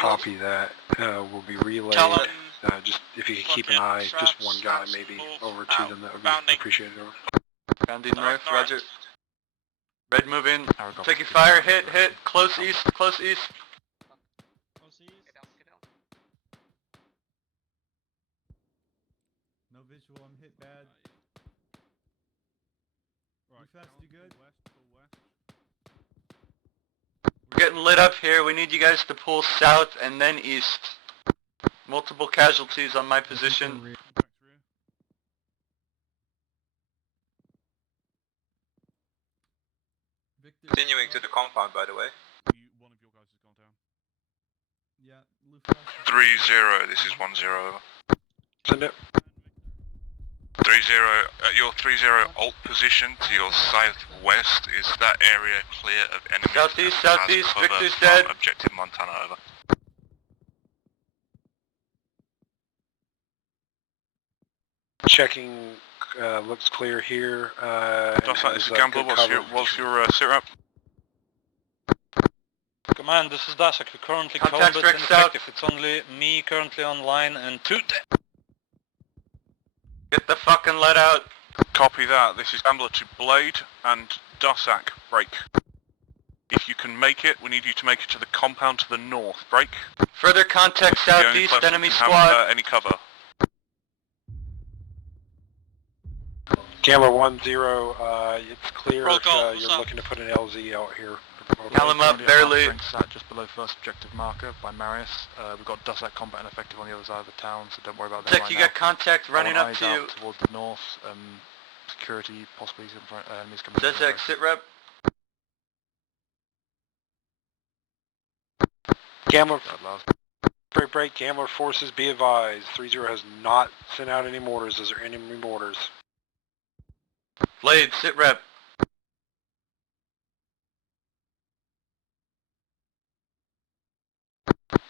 Copy that. Will be relayed. Just if you could keep an eye, just one guy maybe over to them, that would be appreciated. Over. Bandit north, roger. Red move in. Taking fire, hit, close east, close east. No visual, I'm hit bad. Right, you fast, you good? We're getting lit up here. We need you guys to pull south and then east. Multiple casualties on my position. Continuing to the compound, by the way. One of your guys has gone down. Yeah, 3-0, this is 1-0, over. Send it. 3-0, at your 3-0 alt position to your southwest, is that area clear of enemies? Southeast, As cover Victor's from dead. Objective Montana, over. Checking, looks clear here. This is Gambler, what's your syrup? Command, this is Dussac. We currently Contact combat direct south. ineffective. It's only me currently online and 2 Get the fucking let out. Copy that. This is Gambler to Blade and Dussac. Break. If you can make it, we need you to make it to the compound to the north. Break. Further contact The only southeast, person enemy who squad. Have, any cover. Gambler 1-0, it's clear Roll if call, you're what's up? looking to put an LZ out here. Cal him up, barely. Just below first objective marker by Marius. We've got Dussac combat and effective on the other side of the town, so don't worry about that. Check, right you now. got contact running I up want to eyes you. out towards the north. Security, possibly some enemies coming. Dussac, sit rep. Gambler, break, Gambler forces, be advised. 3-0 has not sent out any mortars. Those are enemy mortars. Blade, sit rep.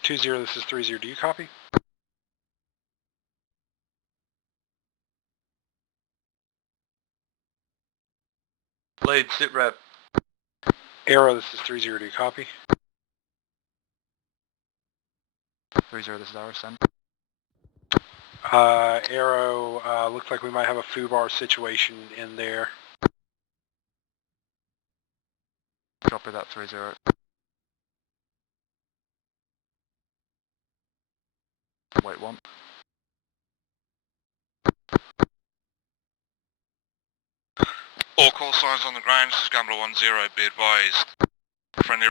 This is 3-0. Do you copy? Blade, sit rep. Arrow, this is 3-0. Do you copy? 3-0, this is Aris, send. Arrow, looks like we might have a FUBAR situation in there. Copy that, 3-0. Wait, 1. All call signs on the ground, this is Gambler 1-0, be advised. Friendly.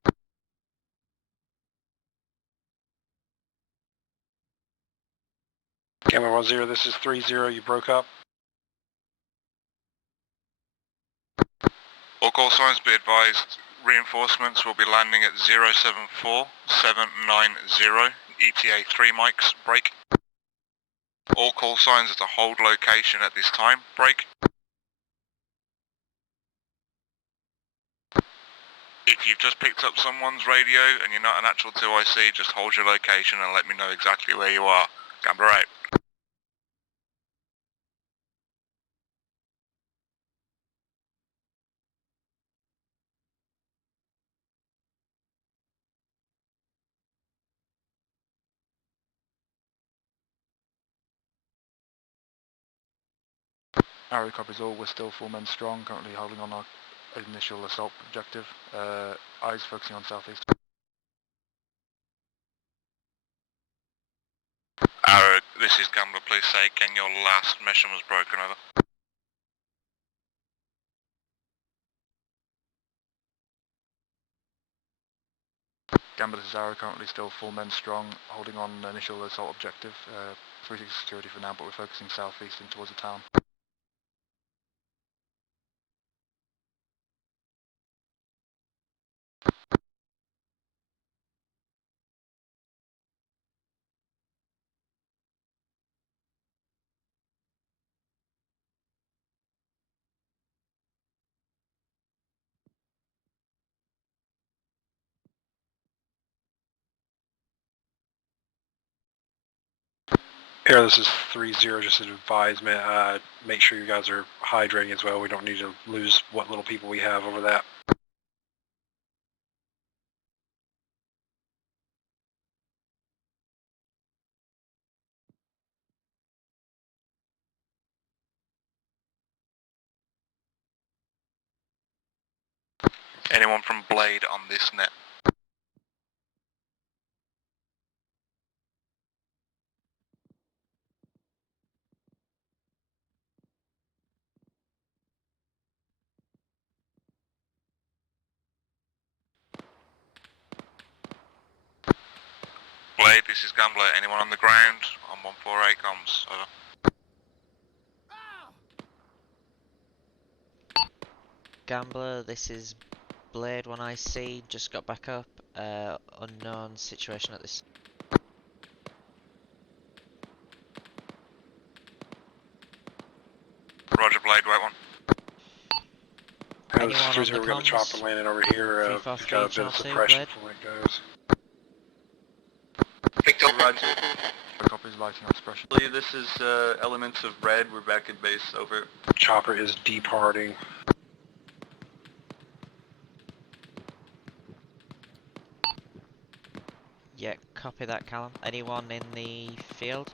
Gamma 10, this is 30, you broke up. All call signs be advised, reinforcements will be landing at 074790, ETA 3 mics, break. All call signs at a hold location at this time, break. If you've just picked up someone's radio and you're not an actual 2IC, just hold your location and let me know exactly where you are. Gambler out. Arrow copies all, we're still 4 men strong, currently holding on our initial assault objective. Eyes focusing on southeast. Arrow, this is Gambler, please say again your last mission was broken, over. Gambler, this is Arrow, currently still 4 men strong, holding on initial assault objective. 3-6 security for now, but we're focusing southeast and towards the town. Here, this is 30, just an advisement. Make sure you guys are hydrating as well. We don't need to lose what little people we have over that. Anyone from Blade on this net? Blade, this is Gambler. Anyone on the ground? On 148 comms, over. Gambler, this is Blade 1IC, just got back up. Unknown situation at this. Roger, Blade, wait one. This is 30, we got the chopper landing over here. We've got a bit of suppression for when it goes. Victor, Roger. Copies lighting up suppression. This is elements of red, we're back at base, over. Chopper is departing. Yeah, copy that, Callum. Anyone in the field?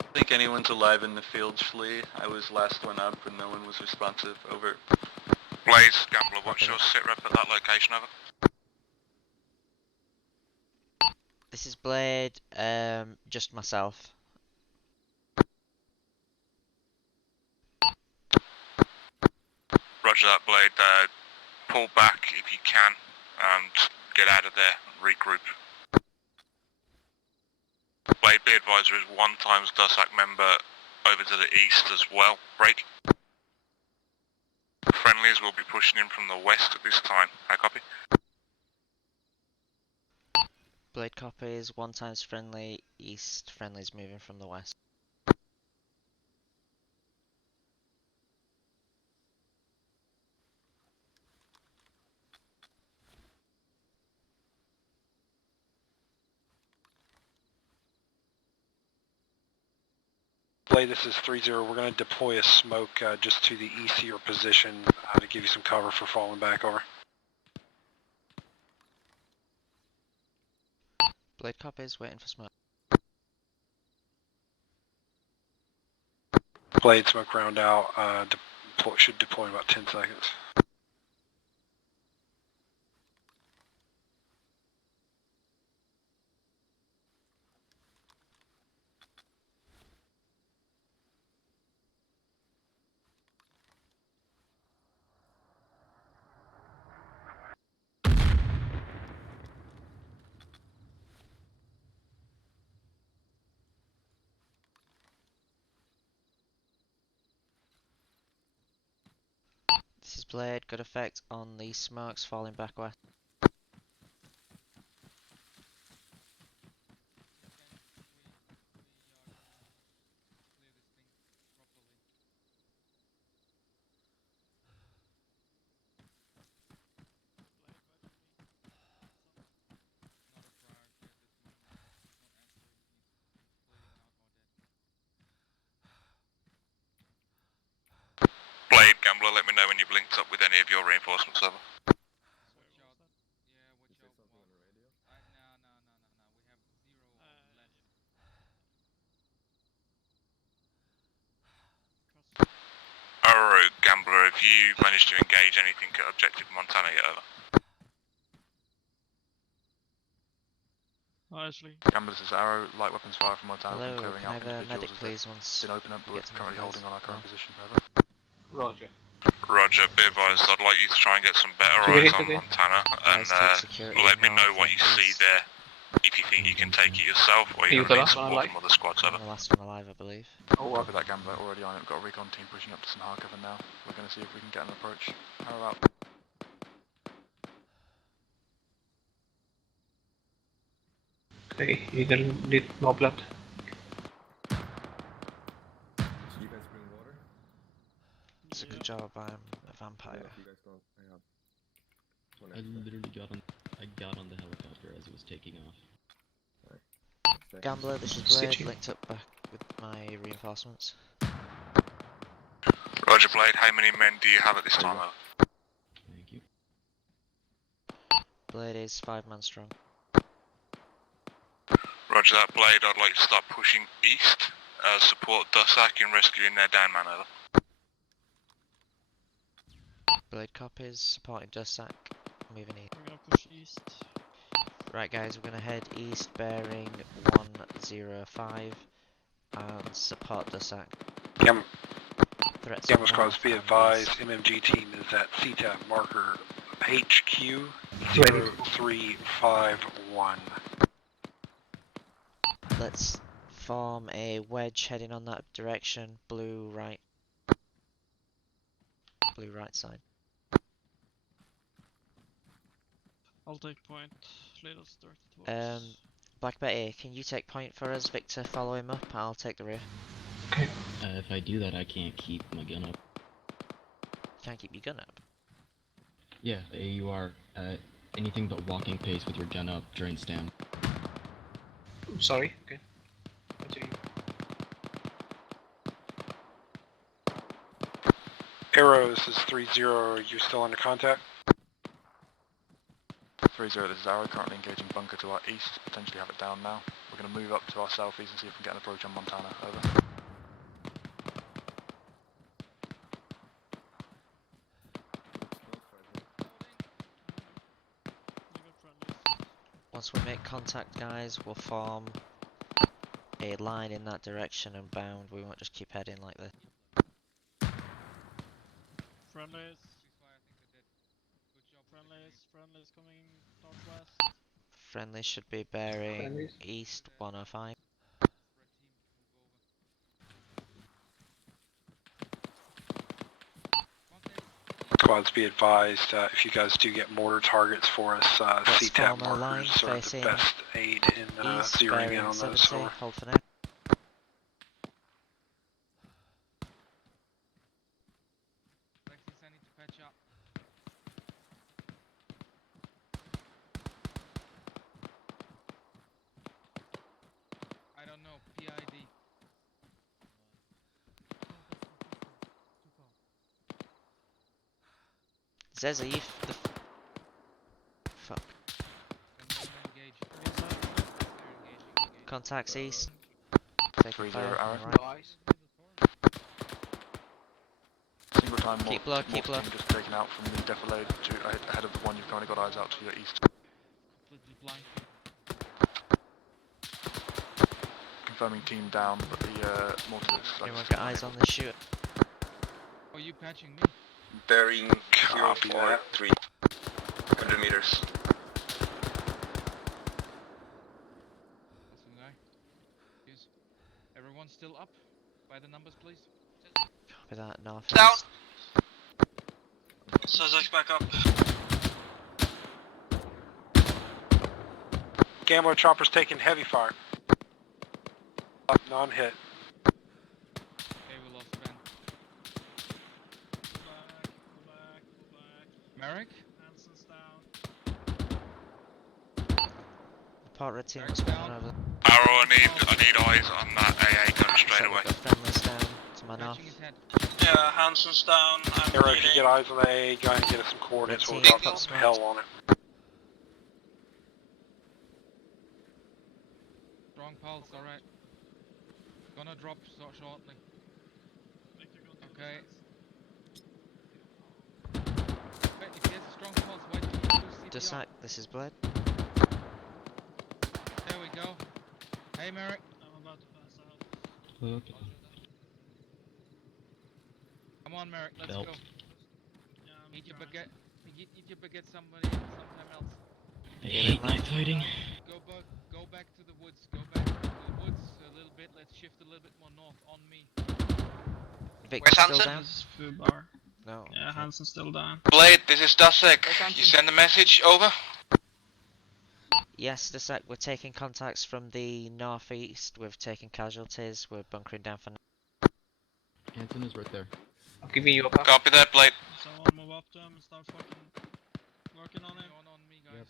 I think anyone's alive in the field, Shlee. I was last one up and no one was responsive, over. Blaze, Gambler, what's your sit rep at that location, over? This is Blade, just myself. Roger that, Blade. Pull back if you can and get out of there and regroup. Blade, be advised, there is 1 times DUSAC member over to the east as well. Break. Friendlies will be pushing in from the west at this time. I copy. Blade copies, 1 times friendly, east friendlies moving from the west. Blade, this is 30, we're going to deploy a smoke just to the east of your position to give you some cover for falling back, over. Blade copies, waiting for smoke. Blade, smoke round out, should deploy in about 10 seconds. Blade, good effect on the smokes falling back west. Blade, Gambler, let me know when you've linked up with any of your reinforcements, over. Arrow, Gambler, have you managed to engage anything at Objective Montana yet, over? Shlee. Gambler, this is Arrow, light weapons fire from Montana, Hello, clearing can I out have a individuals medic as please they've once been open up, but we we're get to currently numbers? holding on our current No. position, over. Roger. Roger, be advised, I'd like you to try and get some better So eyes get on into Montana, and Guys, take security let me know north what you and see east. there. If you think you can take it yourself, or Are you you're the going to need last one support alive? from other squads, I'm over. the last one alive, I believe. Oh, Copy that, Gambler, already on it. We've got a recon team pushing up to some hard cover now. We're going to see if we can get an approach. Arrow out. Okay, you gonna need more blood. Did you guys bring water? It's a good job, I'm a vampire. If you guys don't, I have one I extra. literally got on the helicopter as it was taking off. Gambler, this is Blade, Stitching. linked up back with my reinforcements. Roger, Blade, how many men do you have at this time, over? Thank you. Blade is 5-man strong. Roger that, Blade, I'd like to start pushing east. Support Dusak in rescuing their down man, over. Blade copies, supporting Dusak, moving east. We're gonna push east. Right guys, we're gonna head east bearing 105 and support Dusak. Threats Gamma Squads, north be and advised, east. MMG team is at CTAP marker HQ Ready. 0351. Let's form a wedge heading on that direction, blue right. Blue right side. I'll take point. Lead us directly towards. Black Betty, can you take point for us? Victor, follow him up. I'll take the rear. Okay. If I do that, I can't keep my gun up. Can't keep your gun up. Yeah, the AUR, anything but walking pace with your gun up during stand. Sorry, okay. Continue. Arrow, this is 30, are you still under contact? 3-0, this is Arrow, currently engaging bunker to our east, potentially have it down now. We're going to move up to our southeast and see if we can get an approach on Montana, over. Once we make contact, guys, we'll form a line in that direction and bound. We won't just keep heading like this. Friendlies. Friendlies coming northwest. Friendly should be bearing Friendlies. east 105. Squads, be advised, if you guys do get mortar targets for us, Let's CTAP form a line markers are the facing best aid in east zeroing in bearing on 70. those. Over. Hold for now. I need to patch up. I don't know, PID. Zezif, the fuck. Contacts east. Taking 3-0, fire. Arrow. Right. Nice. Single time Keep low, keep low. team just taken out from the defilade to ahead of the one you've currently got eyes out to your east. Completely blind. Confirming team down, but the mortars. Anyone got eyes on the shooter? Oh, you patching me? Bearing Copy that. 043, 100 meters. Awesome guy. Yes. Everyone still up? By the numbers, please. Copy that, north. Down. Suspects back up. Gambler chopper's taking heavy fire. Non-hit. Okay, we lost Ben. Merrick? Hansen's down. Report red team was coming over. Arrow, I need eyes on that AA gun straight away. Friendly's down to my north. Yeah, Hansen's down. I'm Arrow, if you bleeding. get eyes on the AA, go ahead and get us some coordinates. We'll drop some hell on it. Strong pulse, alright. Gonna drop so shortly. Okay. Wait, if he has a strong pulse, why do you use CPR? Dusak, this is Blade. There we go. Hey Merrick. I'm about to pass out. Okay. Come on Merrick, let's Belt. go. Yeah, I'm Eat your trying. baguette. Eat your baguette sometime else. I hate night fighting. Go back to the woods. Go back to the woods a little bit. Let's shift a little bit more north on me. Victor's still Hansen? down? This is Fubar. No. Yeah, Hansen's still down. Blade, this is Dasek. You send a message, over? Yes, Dusak, we're taking contacts from the northeast. We've taken casualties. We're bunkering down for now. Hansen is right there. I'm giving you a back. Copy that, Blade. Someone move up to him and start fucking working on him. On me, guys.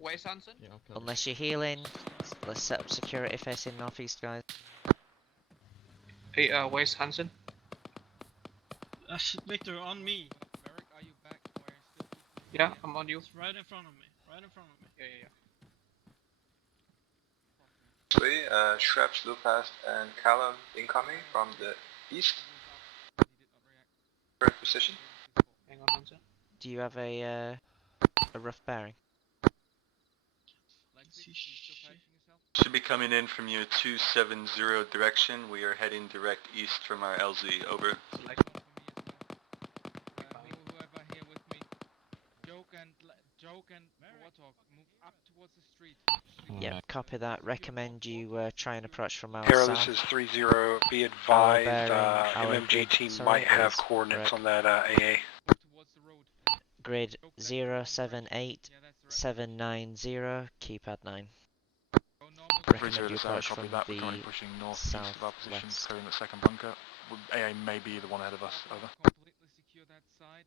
Where's Hansen? Yeah, I'll cover. Unless you're healing, let's set up security facing northeast, guys. Hey, where's Hansen? Victor, on me. Merrick, are you back? Or are you still? Yeah, I'm on you. It's right in front of me. Right in front of me. Yeah. Shlee, Shrap's, Lupast, and Callum incoming from the east. Current position. Hang on, Hansen. Do you have a rough bearing? Should be coming in from your 270 direction. We are heading direct east from our LZ. Over. Whoever here with me. Joke and Warthog, move up towards the street. Yeah, copy that. Recommend you try and approach from our Arrow, south. this is 3-0. Be advised, bearing, our MMG grid, team sorry, might have is coordinates correct. on that AA. Grid 078790, keypad 9. Recommend you approach from copy that. We're currently the pushing north east of our position, southwest. clearing the second bunker. AA may be the one ahead of us. Over. Completely secure that side.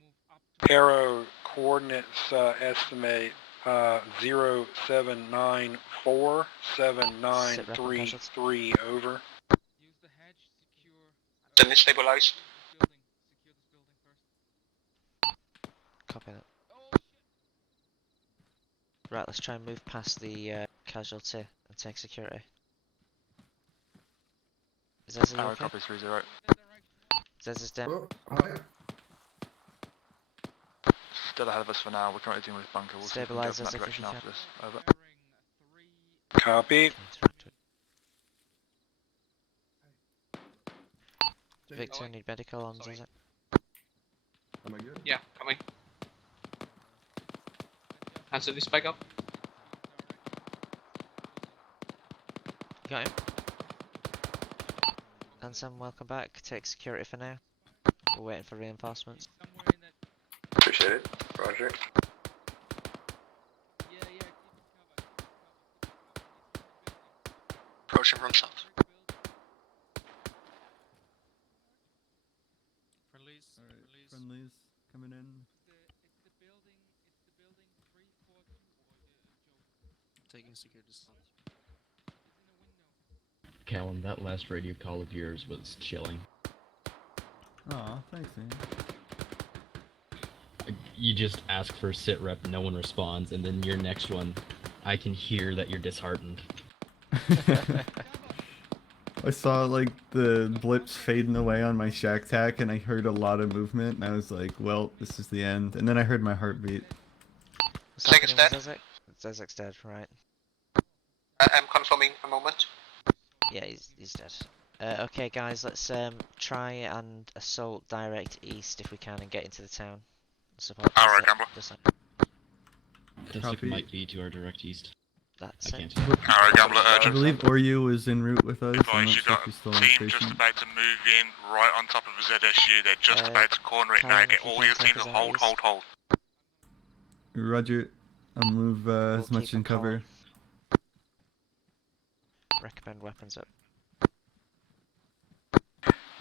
Move up to Arrow, coordinates estimate 07947933, over. use the hedge, secure Then it's stabilized. this building. Secure this building first. Copy that. Right, let's try and move past the casualty and take security. Zez, are you Arrow okay? copy 3-0. Zez is down. Still ahead of us for now. We're currently dealing with bunker. We'll see if we can go Stabilize from us that if direction you after can. this. Over. Copy. Victor, I need medical on Zez. Am I good? Yeah, coming. Hansen, this back up. Got him. Ansem, welcome back. Take security for now. We're waiting for reinforcements. Appreciate it. Roger. Approaching from south. Friendlies. Alright, friendlies coming in. Taking secure distance. Callum, that last radio call of yours was chilling. Aw, thanks, man. You just ask for a sit rep, no one responds, and then your next one, I can hear that you're disheartened. I saw like the blips fading away on my shack tack, and I heard a lot of movement, and I was like, well, this is the end. And then I heard my heartbeat. Second dead. Zezek's dead, right. I'm confirming a moment. Yeah, he's dead. Okay guys, let's try and assault direct east if we can and get into the town. Support Alright, Gambler. Dusek might be to our direct east. That's it. Arrow Gambler I urgent. believe Oryu is en route with us. I'm Advise not you sure got if he's still a on team just station. about to move in right on top of a ZSU. They're just about to corner it now. Callum, Get if you all can your take teams us to out hold, east. hold. Roger. I'll move as much keep in a call. cover. Recommend weapons up.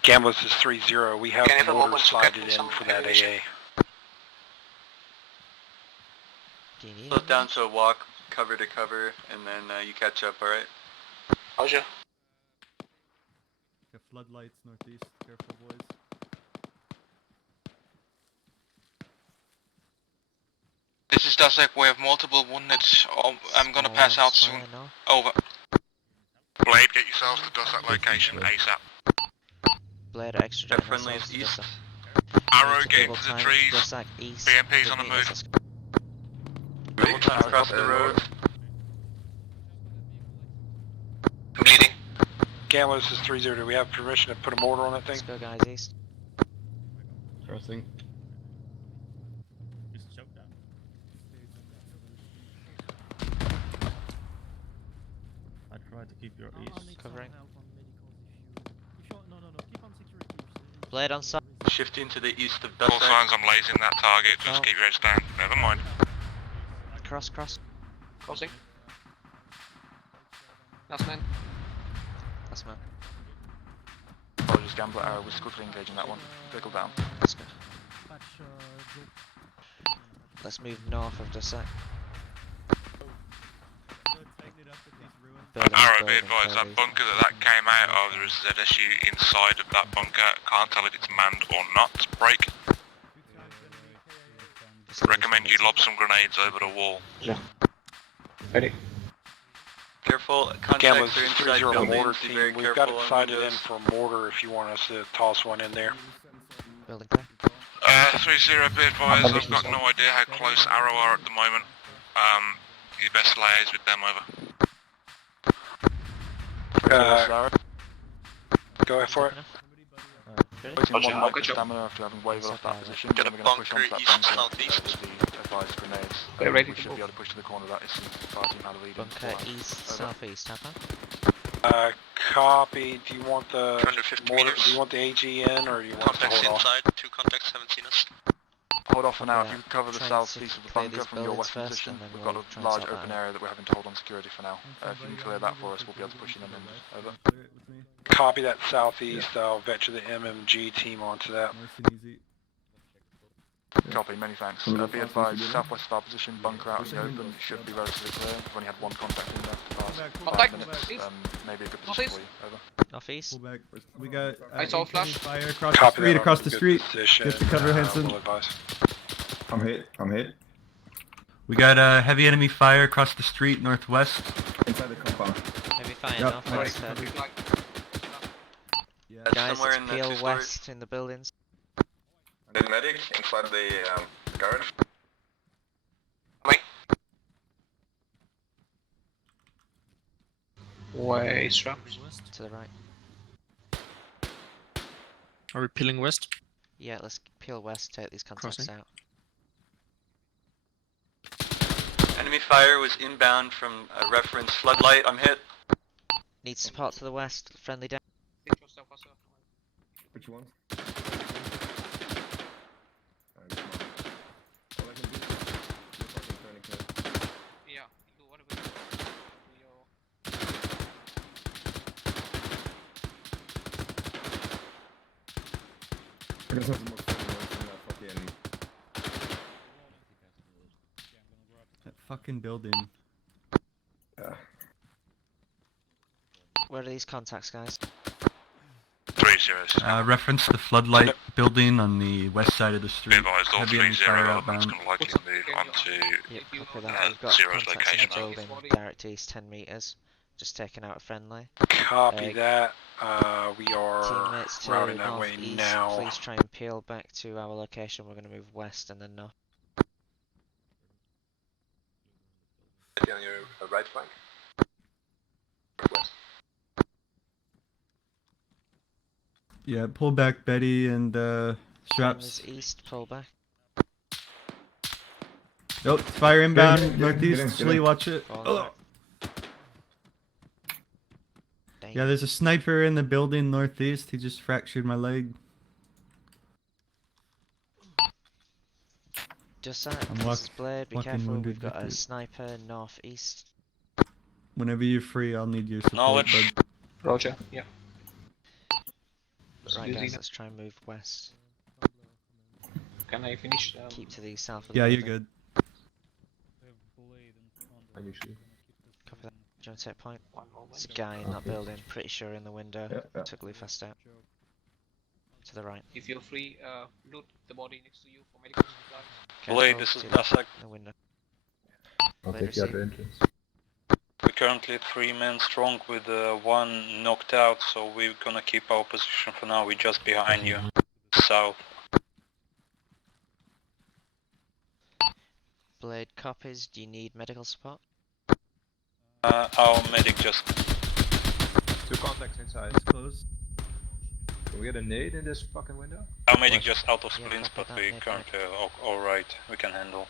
Gambler, this is 3-0. We have Can I have a moment mortars to sighted get in some for that ammunition? AA. Do you need Slow it? down to a walk, cover to cover, and then you catch up, alright? Roger. Got floodlights northeast. Careful, boys. This is Dasek, we have multiple wounded. I'm gonna pass out soon. Over. Blade, get yourselves to Dussack location ASAP. Blade extra Got friendlies east. Arrow, get into the trees. Dussack east. BMP's on the move. Ready? Across the road. Bleeding. Gambler, this is 3-0. Do we have permission to put a mortar on that thing? Let's go guys east. Crossing. I try to keep your east. Covering. Blade on side. Shifting to the east of All Dussack. signs I'm lasing that target, just keep your heads down. Never mind. Cross. Crossing. Last man. Last man. Apologies, Gambler. Arrow was quickly engaging that one. Vehicle down. That's good. Let's move north of Dussack. Arrow, be advised, that bunker that came out of, there is ZSU inside of that bunker. Can't tell if it's manned or not. Break. Recommend you lob some grenades over the wall. Yeah. Ready. Careful, Gambler, contacts this are is inside 3-0 buildings. mortar Be team. very We've got careful it on sighted in windows. for a mortar if you want us to toss one in there. Building clear. 3-0, be advised, I've got no idea how close Arrow are at the moment. Your best liaise with them, over. Go ahead for it. Waiting one Roger. moment for stamina after having wavered off that position. Got Then a we're going to push bunker onto that east bunker southeast. with the advised grenades. Okay, ready We to should move. be able to push to the corner of that. It's fire team had a lead. Bunker east, southeast, have Copy. Do you want the 250 mortar? meters. Do you want the AG in, or do you want us to Contacts hold off? inside. 2 contacts haven't seen us. Hold off for now. If Yeah, you cover the try and southeast of the clear bunker these from your buildings west first, position, and then we've we'll got try a and large sort that open out. area that we're having to hold on security for now. If you can clear that for us, we'll be able to push in and in. Over. Copy that southeast. I'll vet you the MMG team onto that. Nice and easy. Copy, many thanks. Be advised, southwest of our position, bunker out in the open, should be relatively clear. We've only had one contact in there for the past 5 minutes. Maybe a good position for you. Over. Northeast. Pull back. We got I saw a flash. fire across Copy the street. that. Across I'm the in street. good position. Get the cover, Henson. We'll advise. I'm hit. We got heavy enemy fire across the street northwest. Inside the compound. Heavy fire Yep. northwest. That's Guys, somewhere let's in the peel two-story. west in the buildings. The medic inside the garage. Way straps. To the right. Are we peeling west? Yeah, let's peel west, take these contacts Crossing. out. Enemy fire was inbound from a reference floodlight. I'm hit. Need support to the west, friendly down. Which one? Yeah, do whatever I guess that's more fun than that fucking... That fucking building. Where are these contacts, guys? 3-0. Reference the floodlight building on the west side of the Be street. advised, all Heavy enemy 3-0 fire elements outbound. can likely move onto Yep, copy that. We've got Zero's contacts in location. the building, direct east 10 meters. Just taking out a friendly. Copy that. We are Teammates to routing that way northeast, now. please try and peel back to our location. We're going to move west and then north. On your right flank. West. Yeah, pull back Betty and straps. Flames east, pull back. Nope, fire inbound, Get in, northeast, get in. Shlee, watch it. Fall Oh. back. Yeah, there's a sniper in the building northeast. He just fractured my leg. Dussac, I'm this is Blade, be fucking careful, wounded, we've got a Victor. sniper northeast. Whenever you're free, I'll need your support, Knowledge. bud. Roger, yeah. Right Using guys, it. let's try and move west. Can I finish? Keep to the south of the Yeah, you're building. good. I usually. Copy that. Do you want to take point? One moment. There's a guy in that Okay. building, pretty sure in the window. Yeah. Took Lee fast out. To the right. If you're free, loot the body next to you for medical supplies. Blade, this is to the Dussac. the window. I'll Blade take you at the received. entrance. We're currently 3 men strong with 1 knocked out, so we're gonna keep our position for now. We're just behind you. South. Blade copies, do you need medical support? Our medic just... 2 contacts inside. It's close. Can we get a nade in this fucking window? Our medic just out of Yeah, splints, copy but that, we nade currently alright. We can handle.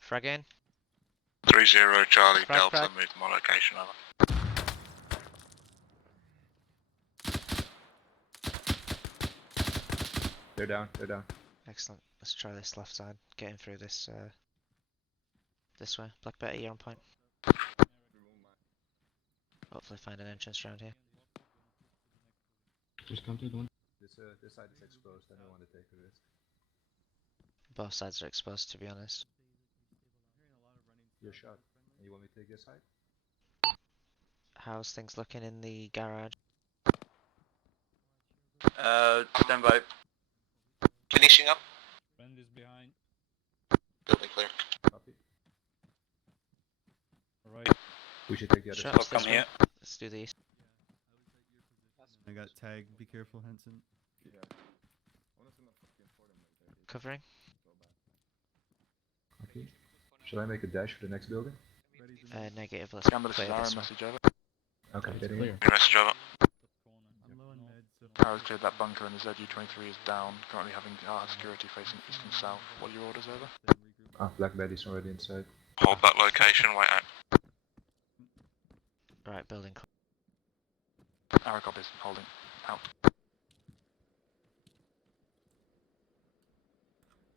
Frag in. 3-0 Charlie Frag, Delta, frag. move to my location over. They're down, they're down. Excellent. Let's try this left side. Getting through this this way. Black Betty, you're on point. Hopefully find an entrance around here. Just come to the one. This side is exposed, I don't want to take a risk. Both sides are exposed, to be honest. You're shot. And you want me to take your side? How's things looking in the garage? Stand by. Finishing up. Friend is behind. Building clear. Copy. Alright. We should take the other Shut side. up, Come this here. way. Let's do these. I got tagged. Be careful, Henson. Yeah. Honestly, not fucking for them like that. Covering. Okay. Shall I make a dash for the next building? Negative, let's Gamma, this is clear Aaron, this one. message over. Okay, getting Clear. in. New message over. I'm low on meds, so Arrow's cleared that bunker and the ZU-23 is down, currently having security facing east and south. What are your orders over? Ah, Black Betty's already inside. Hold that location, wait out. Right, building. Arrow copies, holding. Out.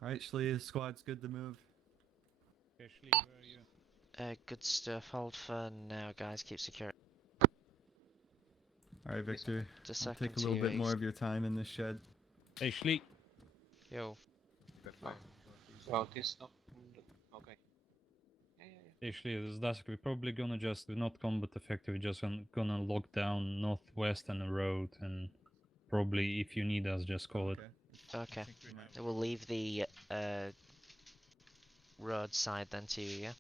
Alright, Shlee, the squad's good to move. Okay, Shlee, where are you? Good stuff. Hold for now, guys. Keep secure. Alright, Victor. Just I'll second take a little to bit you, more east. of your time in this shed. Hey, Shlee. Yo. So this not... Okay. Hey, Shlee, this is Dask. We're probably gonna just, we're not combat effective, we're just gonna lock down northwest and the road, and probably if you need us, just call it. Okay. We'll leave the road side then to you, yeah?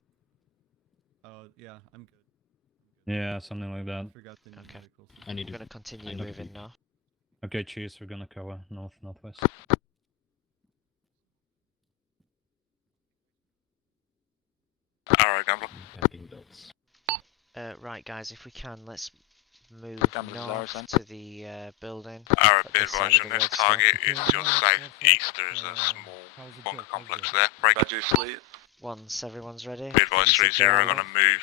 Oh, yeah, I'm good. Yeah, something like that. I forgot the new Okay. medical. I need We're to. gonna continue I know moving you. north. Okay, cheers. We're gonna cover northwest. Arrow Gambler. Packing belts. Right, guys, if we can, let's move Gamble is ours, then. north to the building. Arrow, at be this side advised of on the this road still. target is to your southeast. There's a small bunker complex there. Break. Roger, Shlee. Once everyone's ready. Be advised, you 3-0 secure are going to move.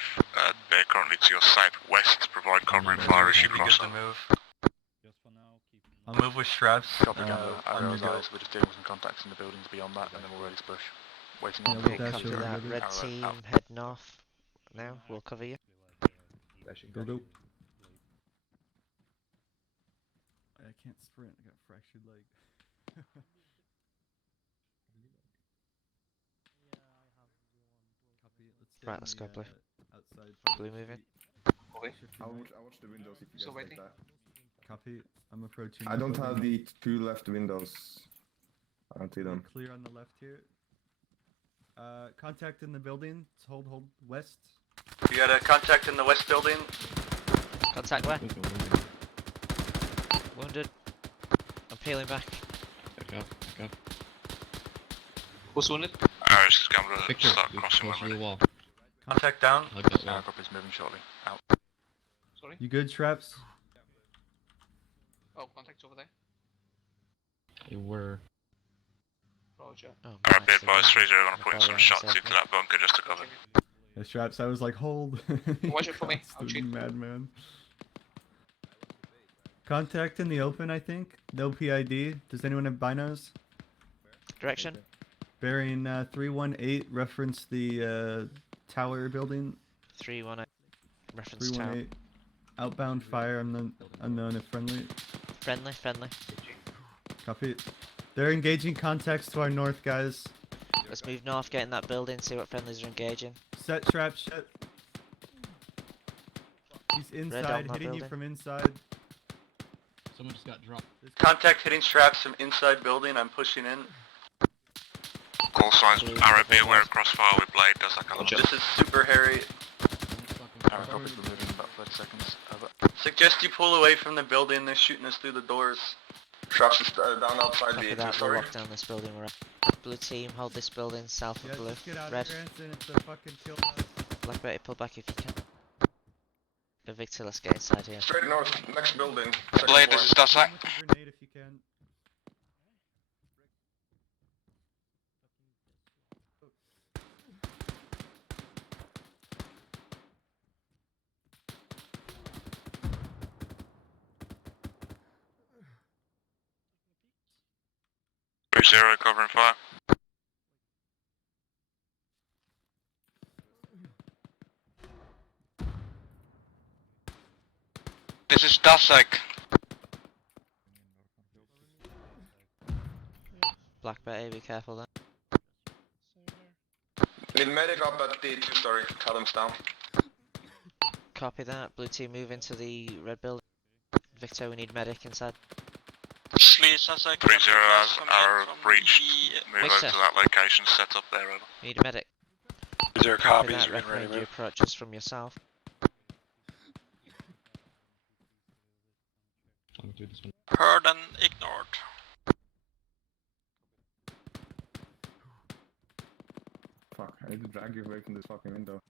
They're currently to your southwest to provide covering fire as you Should be cross good to them. move. Just for now, keep. I'll move with straps. Copy, Gamma. on Arrow's your go. eyes. We're just dealing with some contacts in the buildings beyond that, and then we're ready to push. Waiting on Yeah, the we'll dash Copy over, that. baby. Red Arrow team, out. head north. Now, we'll cover you. Dashing, Go, dashing. go. I can't sprint. I got a fractured leg. Copy it. Let's stay Right, on let's the, go, Blue. outside part of Blue the moving. street. Okay. Shift your right. I'll watch the windows if you So guys take waiting. that. Copy. I'm approaching. I the don't have building. the 2 left windows. I don't see them. Clear on the left here. Contact in the building. Hold west. You got a contact in the west building. Contact where? Wounded. I'm peeling back. Back up, back up. Who's wounded? Arrow, this is Gambler. Victor, Start you're crossing close when to the ready. wall. Contact down. Hug that Arrow wall. copies moving shortly. Out. Sorry? You good, Traps? Oh, contact's over there. They were. Roger. Oh, Alright, be nice, advised, they're 3-0 are going to they're put in some probably shots on the into that bunker just to cover. The straps, I was like, hold. Watch it for me. I'll Constantly shoot. madman. Contact in the open, I think. No PID. Does anyone have binos? Direction? Bearing 318, reference the tower building. 318. Reference tower. 318. Outbound fire, unknown if friendly. Friendly. Copy. They're engaging contacts to our north, guys. Let's move north, get in that building, see what friendlies are engaging. Set trap, shit. He's inside, hitting you from inside. Someone just got dropped. Contact hitting straps from inside building. I'm pushing in. Call signs, arrow, be aware of crossfire with blade, does that kind of This is Super Harry. Arrow copies the moving about 30 seconds. Over. Suggest you pull away from the building. They're shooting us through the doors. Traps is down outside Copy the that, we'll two-story. lock down this building we're at. Blue team, hold this building south of blue. Just get out Red. of Cranston, it's a fucking kill. Black Betty, pull back if you can. Go Victor, let's get inside here. Straight north, next building. Blade, this is Dussac. Grenade if you can. Zero, covering fire. This is Dussac. Black Betty, be careful then. Need medic up at the two-story. Columns down. Copy that. Blue team, move into the red building. Victor, we need medic inside. Shlee, Dussac. 3-0 has arrow breached. Move over Victor. to that location, set up there, over. We need a medic. Is there Copy copies? that. We're getting ready Recommend to you move. approach us from your south. Coming through this one. Heard and ignored. Fuck, I need to drag you away from this fucking window.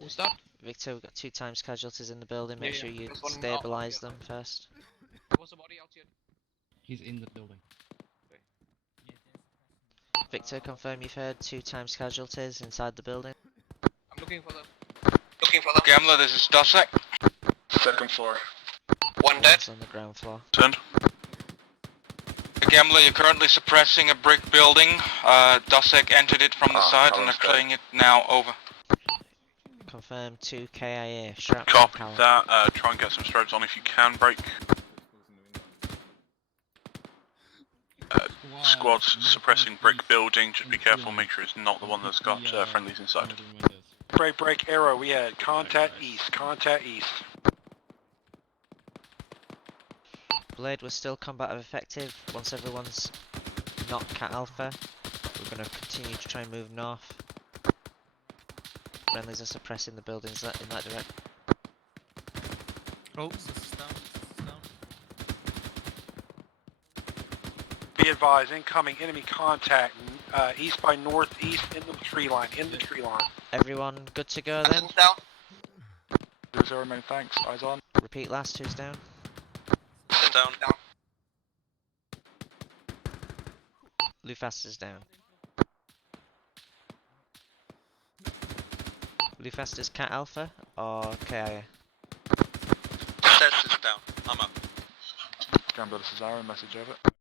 Who's that? Victor, we've got 2 times casualties in the building. Make Yeah, sure yeah. you There's one stabilise out, them first. Was the body out yet? He's in the building. Victor, confirm you've heard 2 times casualties inside the building. I'm looking for them. Gambler, this is Dussac. Second floor. One dead. One's on the ground floor. Turned. Gambler, you're currently suppressing a brick building. Dussac entered it from the side and are Columns dead. clearing it now. Over. Confirm 2 KIA. Shrap. Copy Power. that, try and get some strobes on if you can, break. Squads suppressing brick building, just be careful, make sure it's not the one that's got friendlies inside. Break, arrow. We had contact east. Blade was still combat effective. Once everyone's not Cat Alpha, we're going to continue to try and move north. Friendlies are suppressing the buildings in that direction. Oh, this is down. Be advised, incoming enemy contact. East by northeast in the tree line. Everyone good to go then? Down. 0 main, thanks. Eyes on. Repeat last, who's down? Down. Lufast is down. Lufast is Cat Alpha or KIA? Test is down. I'm up. Gambler, this is Aaron. Message over.